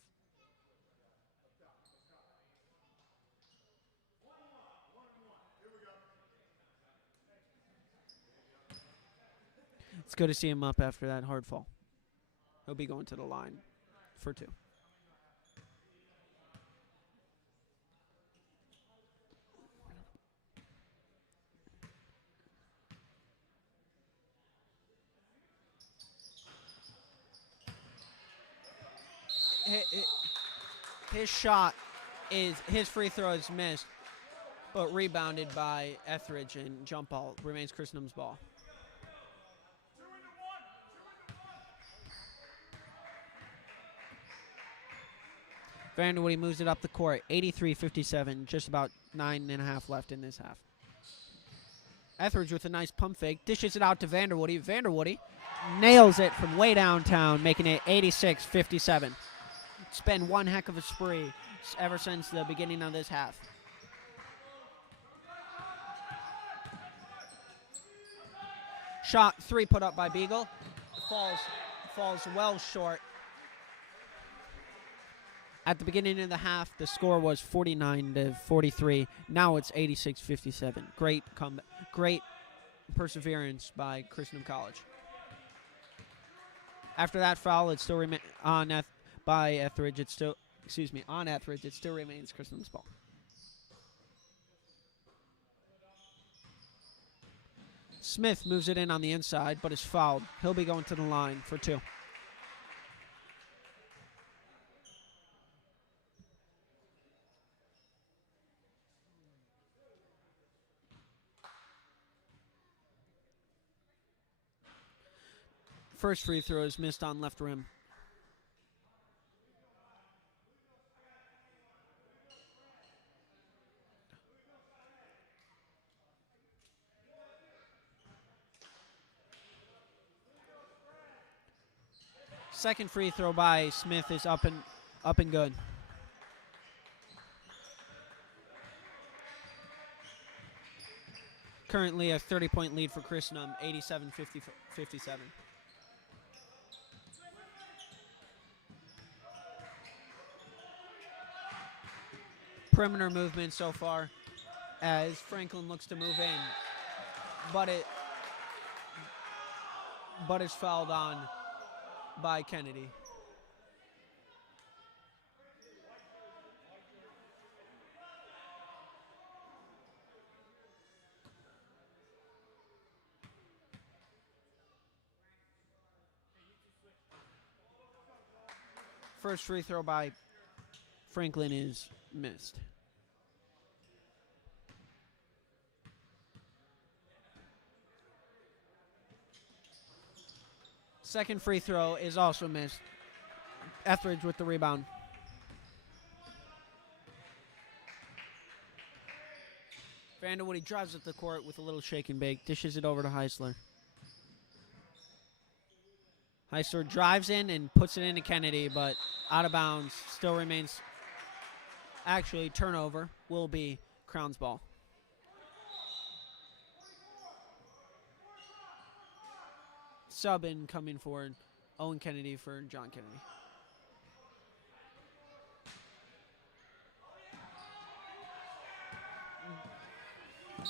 It's good to see him up after that hard fall. He'll be going to the line for 2. His free throw is missed, but rebounded by Etheridge, and jump ball remains Christendom's ball. Vanderwoody moves it up the court, 83-57, just about 9.5 left in this half. Etheridge with a nice pump fake, dishes it out to Vanderwoody. Vanderwoody nails it from way downtown, making it 86-57. It's been one heck of a spree ever since the beginning of this half. Shot 3 put up by Beagle. Falls well short. At the beginning of the half, the score was 49-43. Now it's 86-57. Great comeback. Great perseverance by Christendom College. After that foul, it still remains on by Etheridge. On Etheridge. It still remains Christendom's ball. Smith moves it in on the inside, but is fouled. He'll be going to the line for 2. First free throw is missed on left rim. Second free throw by Smith is up and good. Currently a 30-point lead for Christendom, 87-57. Perimeter movement so far as Franklin looks to move in, but it's fouled on by Kennedy. First free throw by Franklin is missed. Second free throw is also missed. Etheridge with the rebound. Vanderwoody drives up the court with a little shake and bake, dishes it over to Heisler. Heisler drives in and puts it into Kennedy, but out of bounds. Still remains. Actually, turnover will be Crown's ball. Sub in coming forward, Owen Kennedy for John Kennedy.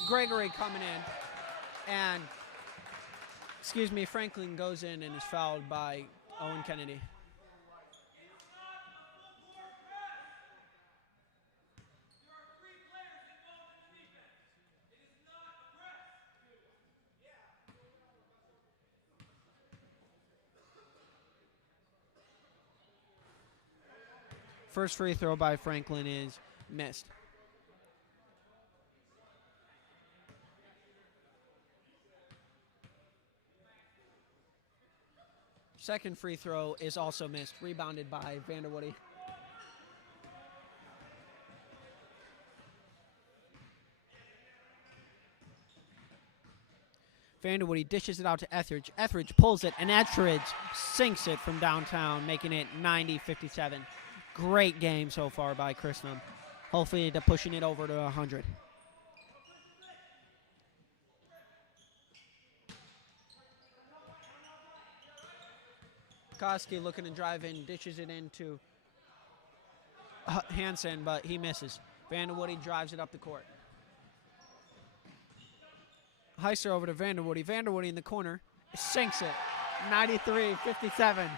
Gregory coming in, and Franklin goes in and is fouled by Owen Kennedy. First free throw by Franklin is missed. Second free throw is also missed, rebounded by Vanderwoody. Vanderwoody dishes it out to Etheridge. Etheridge pulls it, and Etheridge sinks it from downtown, making it 90-57. Great game so far by Christendom. Hopefully they're pushing it over to 100. Koski looking to drive in, dishes it into Hansen, but he misses. Vanderwoody drives it up the court. Heiser over to Vanderwoody. Vanderwoody in the corner sinks it. 93-57.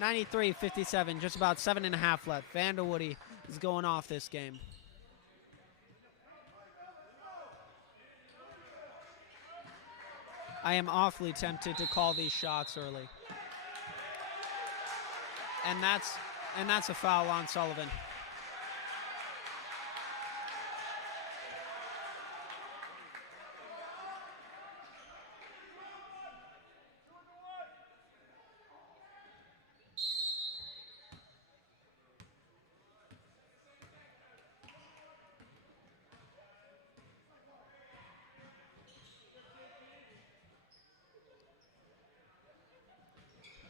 93-57, just about 7.5 left. Vanderwoody is going off this game. I am awfully tempted to call these shots early. And that's a foul on Sullivan.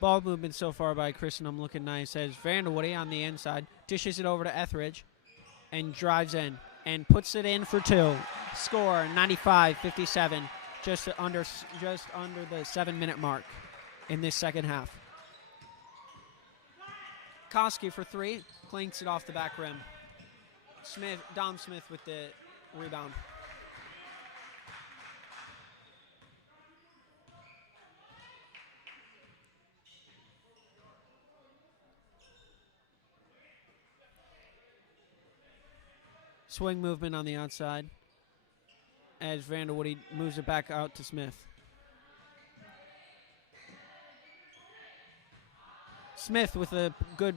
Ball movement so far by Christenum looking nice as Vanderwoody on the inside dishes it over to Etheridge and drives in and puts it in for two. Score 95-57, just under the 7-minute mark in this second half. Koski for three, clinks it off the back rim. Dom Smith with the rebound. Swing movement on the outside as Vanderwoody moves it back out to Smith. Smith with a good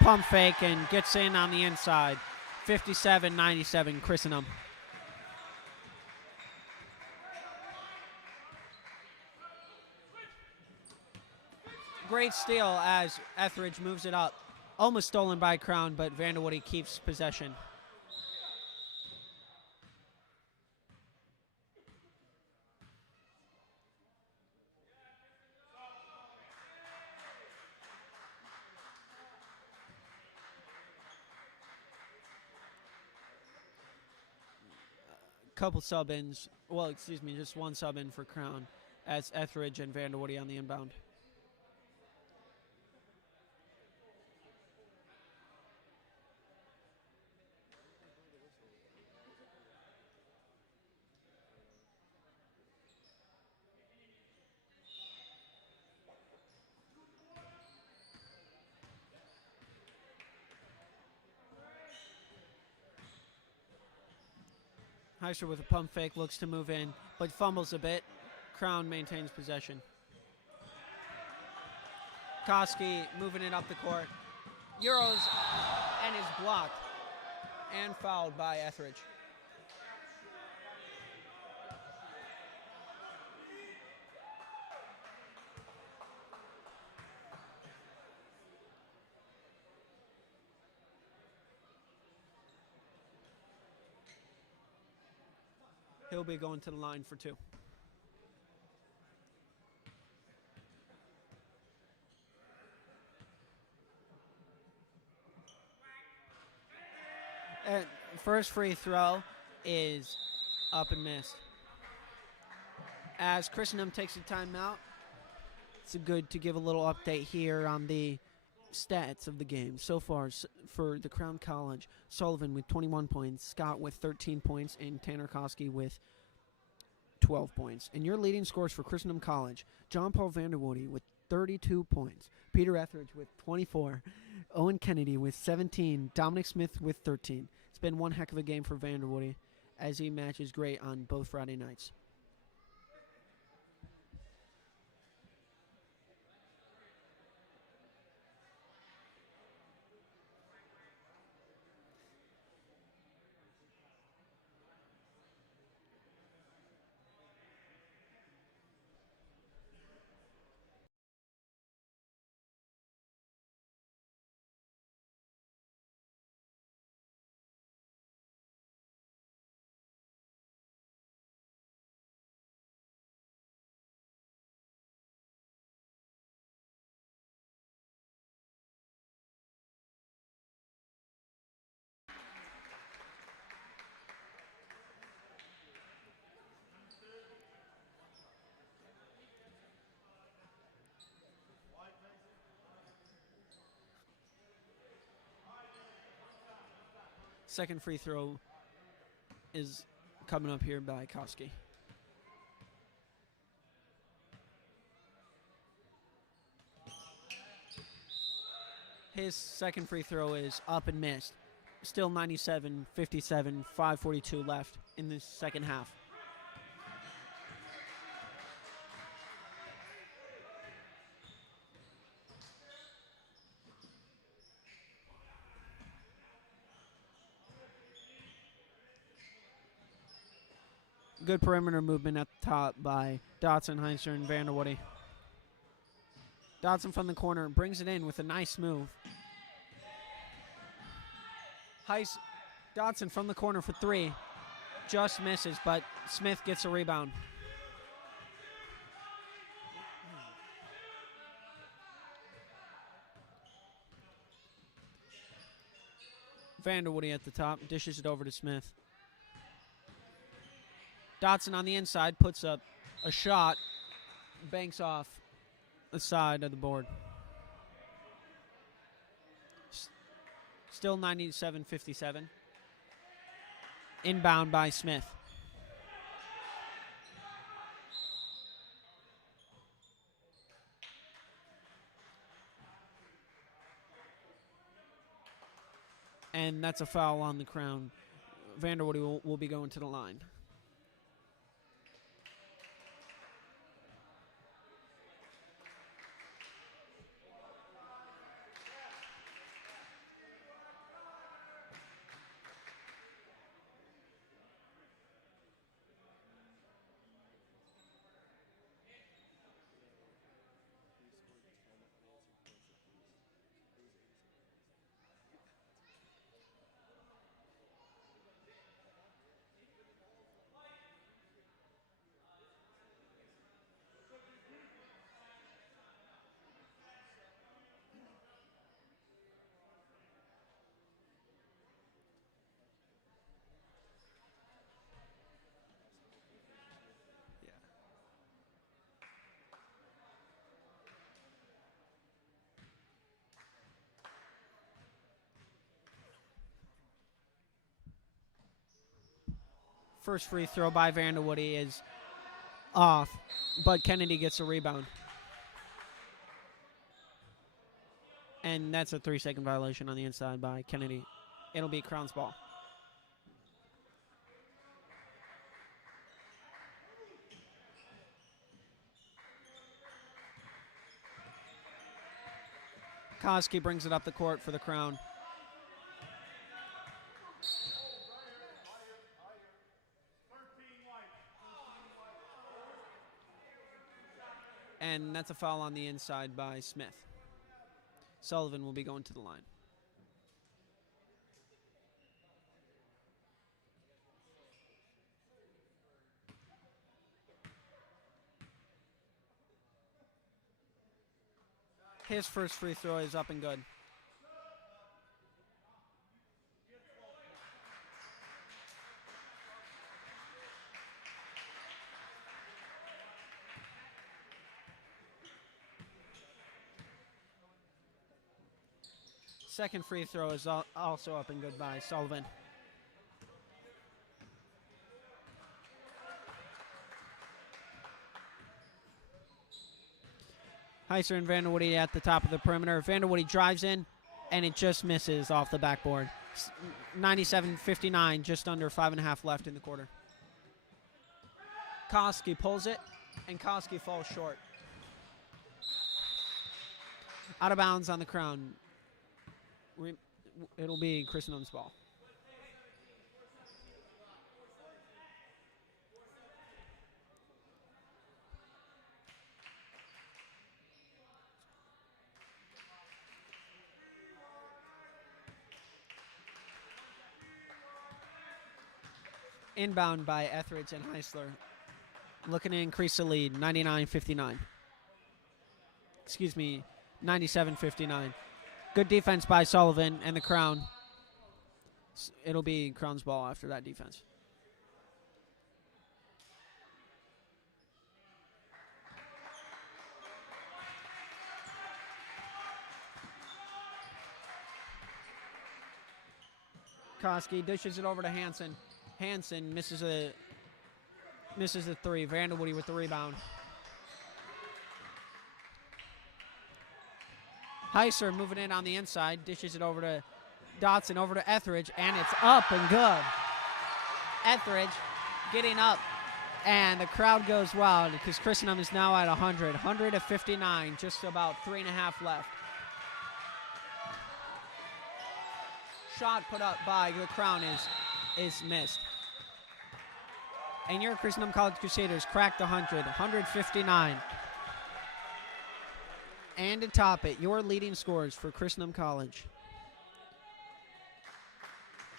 pump fake and gets in on the inside. 57-97, Christenum. Great steal as Etheridge moves it up. Almost stolen by Crown, but Vanderwoody keeps possession. Couple sub-ins. Well, excuse me, just one sub-in for Crown as Etheridge and Vanderwoody on the inbound. Heiser with a pump fake, looks to move in, but fumbles a bit. Crown maintains possession. Koski moving it up the court. Euros and is blocked and fouled by Etheridge. He'll be going to the line for two. First free throw is up and missed. As Christenum takes a timeout, it's good to give a little update here on the stats of the game. So far, for the Crown College, Sullivan with 21 points, Scott with 13 points, and Tanner Koski with 12 points. And your leading scores for Christenum College, John Paul Vanderwoody with 32 points, Peter Etheridge with 24, Owen Kennedy with 17, Dominic Smith with 13. It's been one heck of a game for Vanderwoody as he matches great on both Friday nights. Second free throw is coming up here by Koski. His second free throw is up and missed. Still 97-57, 5:42 left in the second half. Good perimeter movement at the top by Dotson, Heinzer, and Vanderwoody. Dotson from the corner brings it in with a nice move. Dotson from the corner for three. Just misses, but Smith gets a rebound. Vanderwoody at the top, dishes it over to Smith. Dotson on the inside, puts up a shot, banks off the side of the board. Still 97-57. Inbound by Smith. And that's a foul on the Crown. Vanderwoody will be going to the line. First free throw by Vanderwoody is off, but Kennedy gets a rebound. And that's a 3-second violation on the inside by Kennedy. It'll be Crown's ball. Koski brings it up the court for the Crown. And that's a foul on the inside by Smith. Sullivan will be going to the line. His first free throw is up and good. Second free throw is also up and good by Sullivan. Heiser and Vanderwoody at the top of the perimeter. Vanderwoody drives in, and it just misses off the backboard. 97-59, just under 5.5 left in the quarter. Koski pulls it, and Koski falls short. Out of bounds on the Crown. It'll be Christendom's ball. Inbound by Etheridge and Heisler. Looking to increase the lead, 99-59. Excuse me, 97-59. Good defense by Sullivan and the Crown. It'll be Crown's ball after that defense. Koski dishes it over to Hansen. Hansen misses the three. Vanderwoody with the rebound. Heiser moving in on the inside, dishes it over to Dotson, over to Etheridge, and it's up and good. Etheridge getting up, and the crowd goes wild because Christendom is now at 100. 100-59, just about 3.5 left. Shot put up by the Crown is missed. And your Christendom College Crusaders cracked 100, 159. And to top it, your leading scorers for Christendom College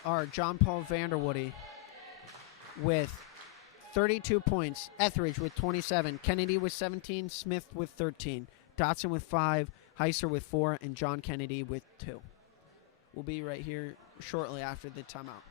are John Paul Vanderwoody with 32 points, Etheridge with 27, Kennedy with 17, Smith with 13, Dotson with 5, Heiser with 4, and John Kennedy with 2. We'll be right here shortly after the timeout.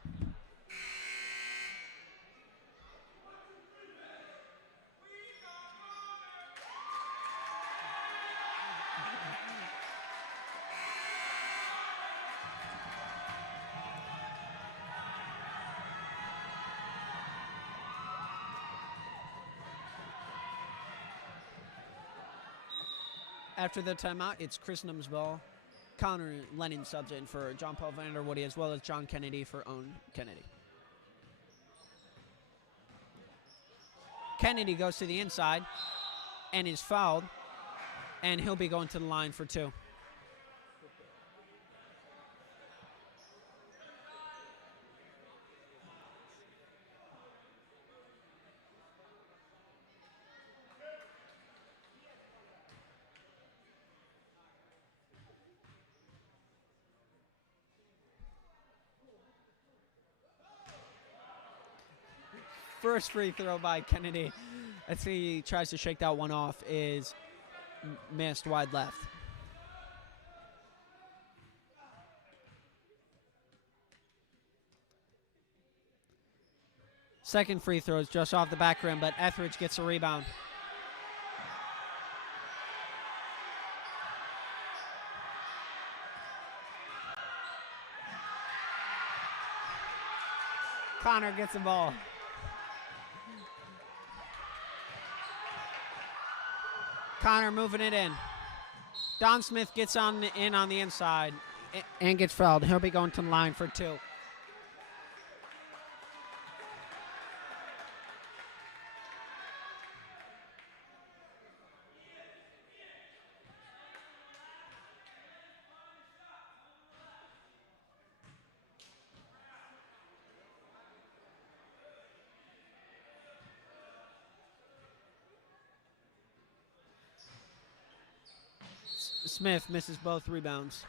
After the timeout, it's Chris Numsball. Connor Lennon subs in for John Paul Vanderwoody, as well as John Kennedy for Owen Kennedy. Kennedy goes to the inside and is fouled, and he'll be going to the line for 2. First free throw by Kennedy, as he tries to shake that one off, is missed wide left. Second free throw is just off the back rim, but Etheridge gets a rebound. Connor gets the ball. Connor moving it in. Don Smith gets in on the inside and gets fouled. He'll be going to the line for 2. Smith misses both rebounds.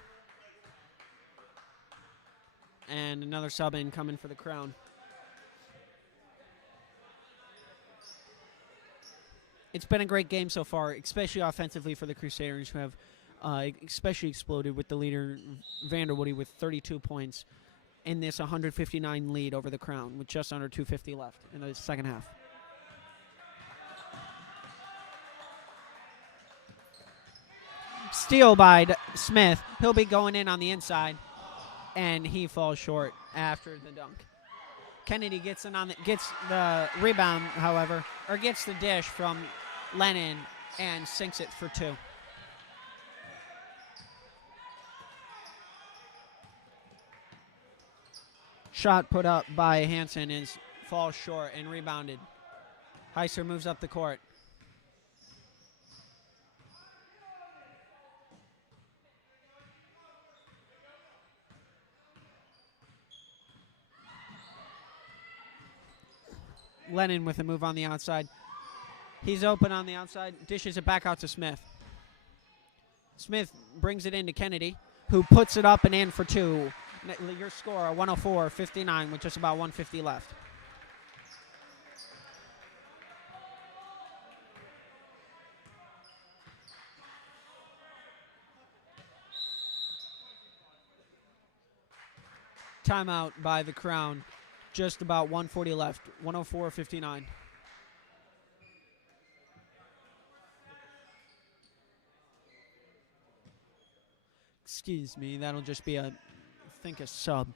And another sub in coming for the Crown. It's been a great game so far, especially offensively for the Crusaders, who have especially exploded with the leader, Vanderwoody, with 32 points in this 159 lead over the Crown with just under 2:50 left in the second half. Steal by Smith. He'll be going in on the inside, and he falls short after the dunk. Kennedy gets the rebound, however, or gets the dish from Lennon and sinks it for 2. Shot put up by Hansen is falls short and rebounded. Heiser moves up the court. Lennon with a move on the outside. He's open on the outside, dishes it back out to Smith. Smith brings it into Kennedy, who puts it up and in for 2. Your score, 104-59 with just about 150 left. Timeout by the Crown. Just about 140 left, 104-59. Excuse me, that'll just be a sub.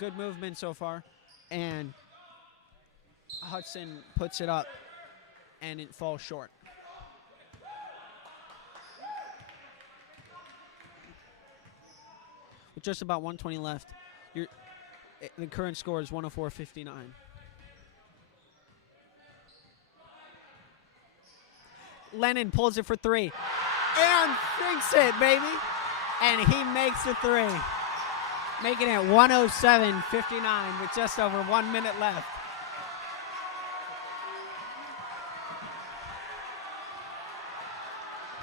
Good movement so far, and Hudson puts it up, and it falls short. With just about 120 left, the current score is 104-59. Lennon pulls it for 3 and sinks it, baby. And he makes the 3, making it 107-59 with just over 1 minute left.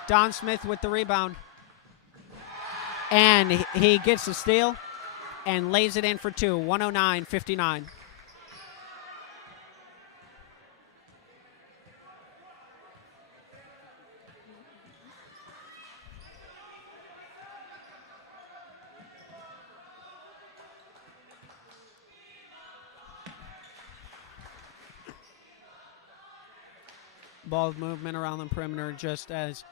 Don Smith with the rebound. And he gets the steal and lays it in for 2, 109-59. Ball of movement around the perimeter just as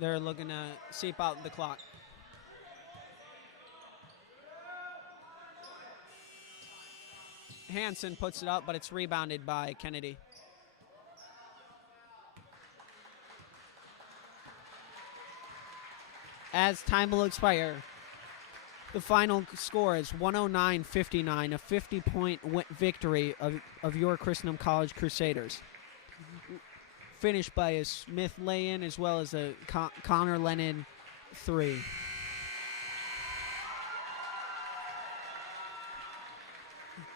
they're looking to seep out the clock. Hansen puts it up, but it's rebounded by Kennedy. As time will expire, the final score is 109-59, a 50-point victory of your Christendom College Crusaders. Finished by a Smith lay-in as well as a Connor Lennon 3.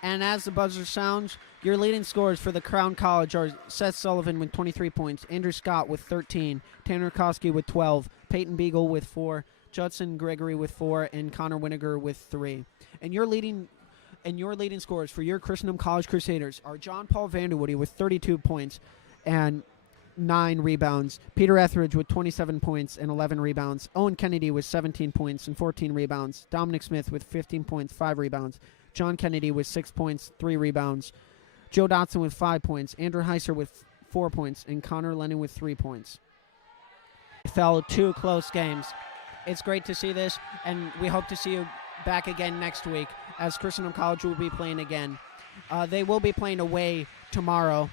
And as the buzzer sounds, your leading scorers for the Crown College are Seth Sullivan with 23 points, Andrew Scott with 13, Tanner Koski with 12, Peyton Beagle with 4, Judson Gregory with 4, and Connor Winiger with 3. And your leading scorers for your Christendom College Crusaders are John Paul Vanderwoody with 32 points and 9 rebounds, Peter Etheridge with 27 points and 11 rebounds, Owen Kennedy with 17 points and 14 rebounds, Dominic Smith with 15 points, 5 rebounds, John Kennedy with 6 points, 3 rebounds, Joe Dotson with 5 points, Andrew Heiser with 4 points, and Connor Lennon with 3 points. It fell 2 close games. It's great to see this, and we hope to see you back again next week as Christendom College will be playing again. They will be playing away tomorrow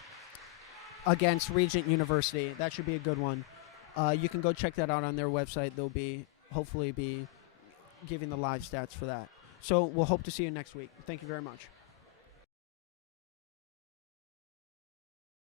against Regent University. That should be a good one. You can go check that out on their website. They'll hopefully be giving the live stats for that. So we'll hope to see you next week. Thank you very much.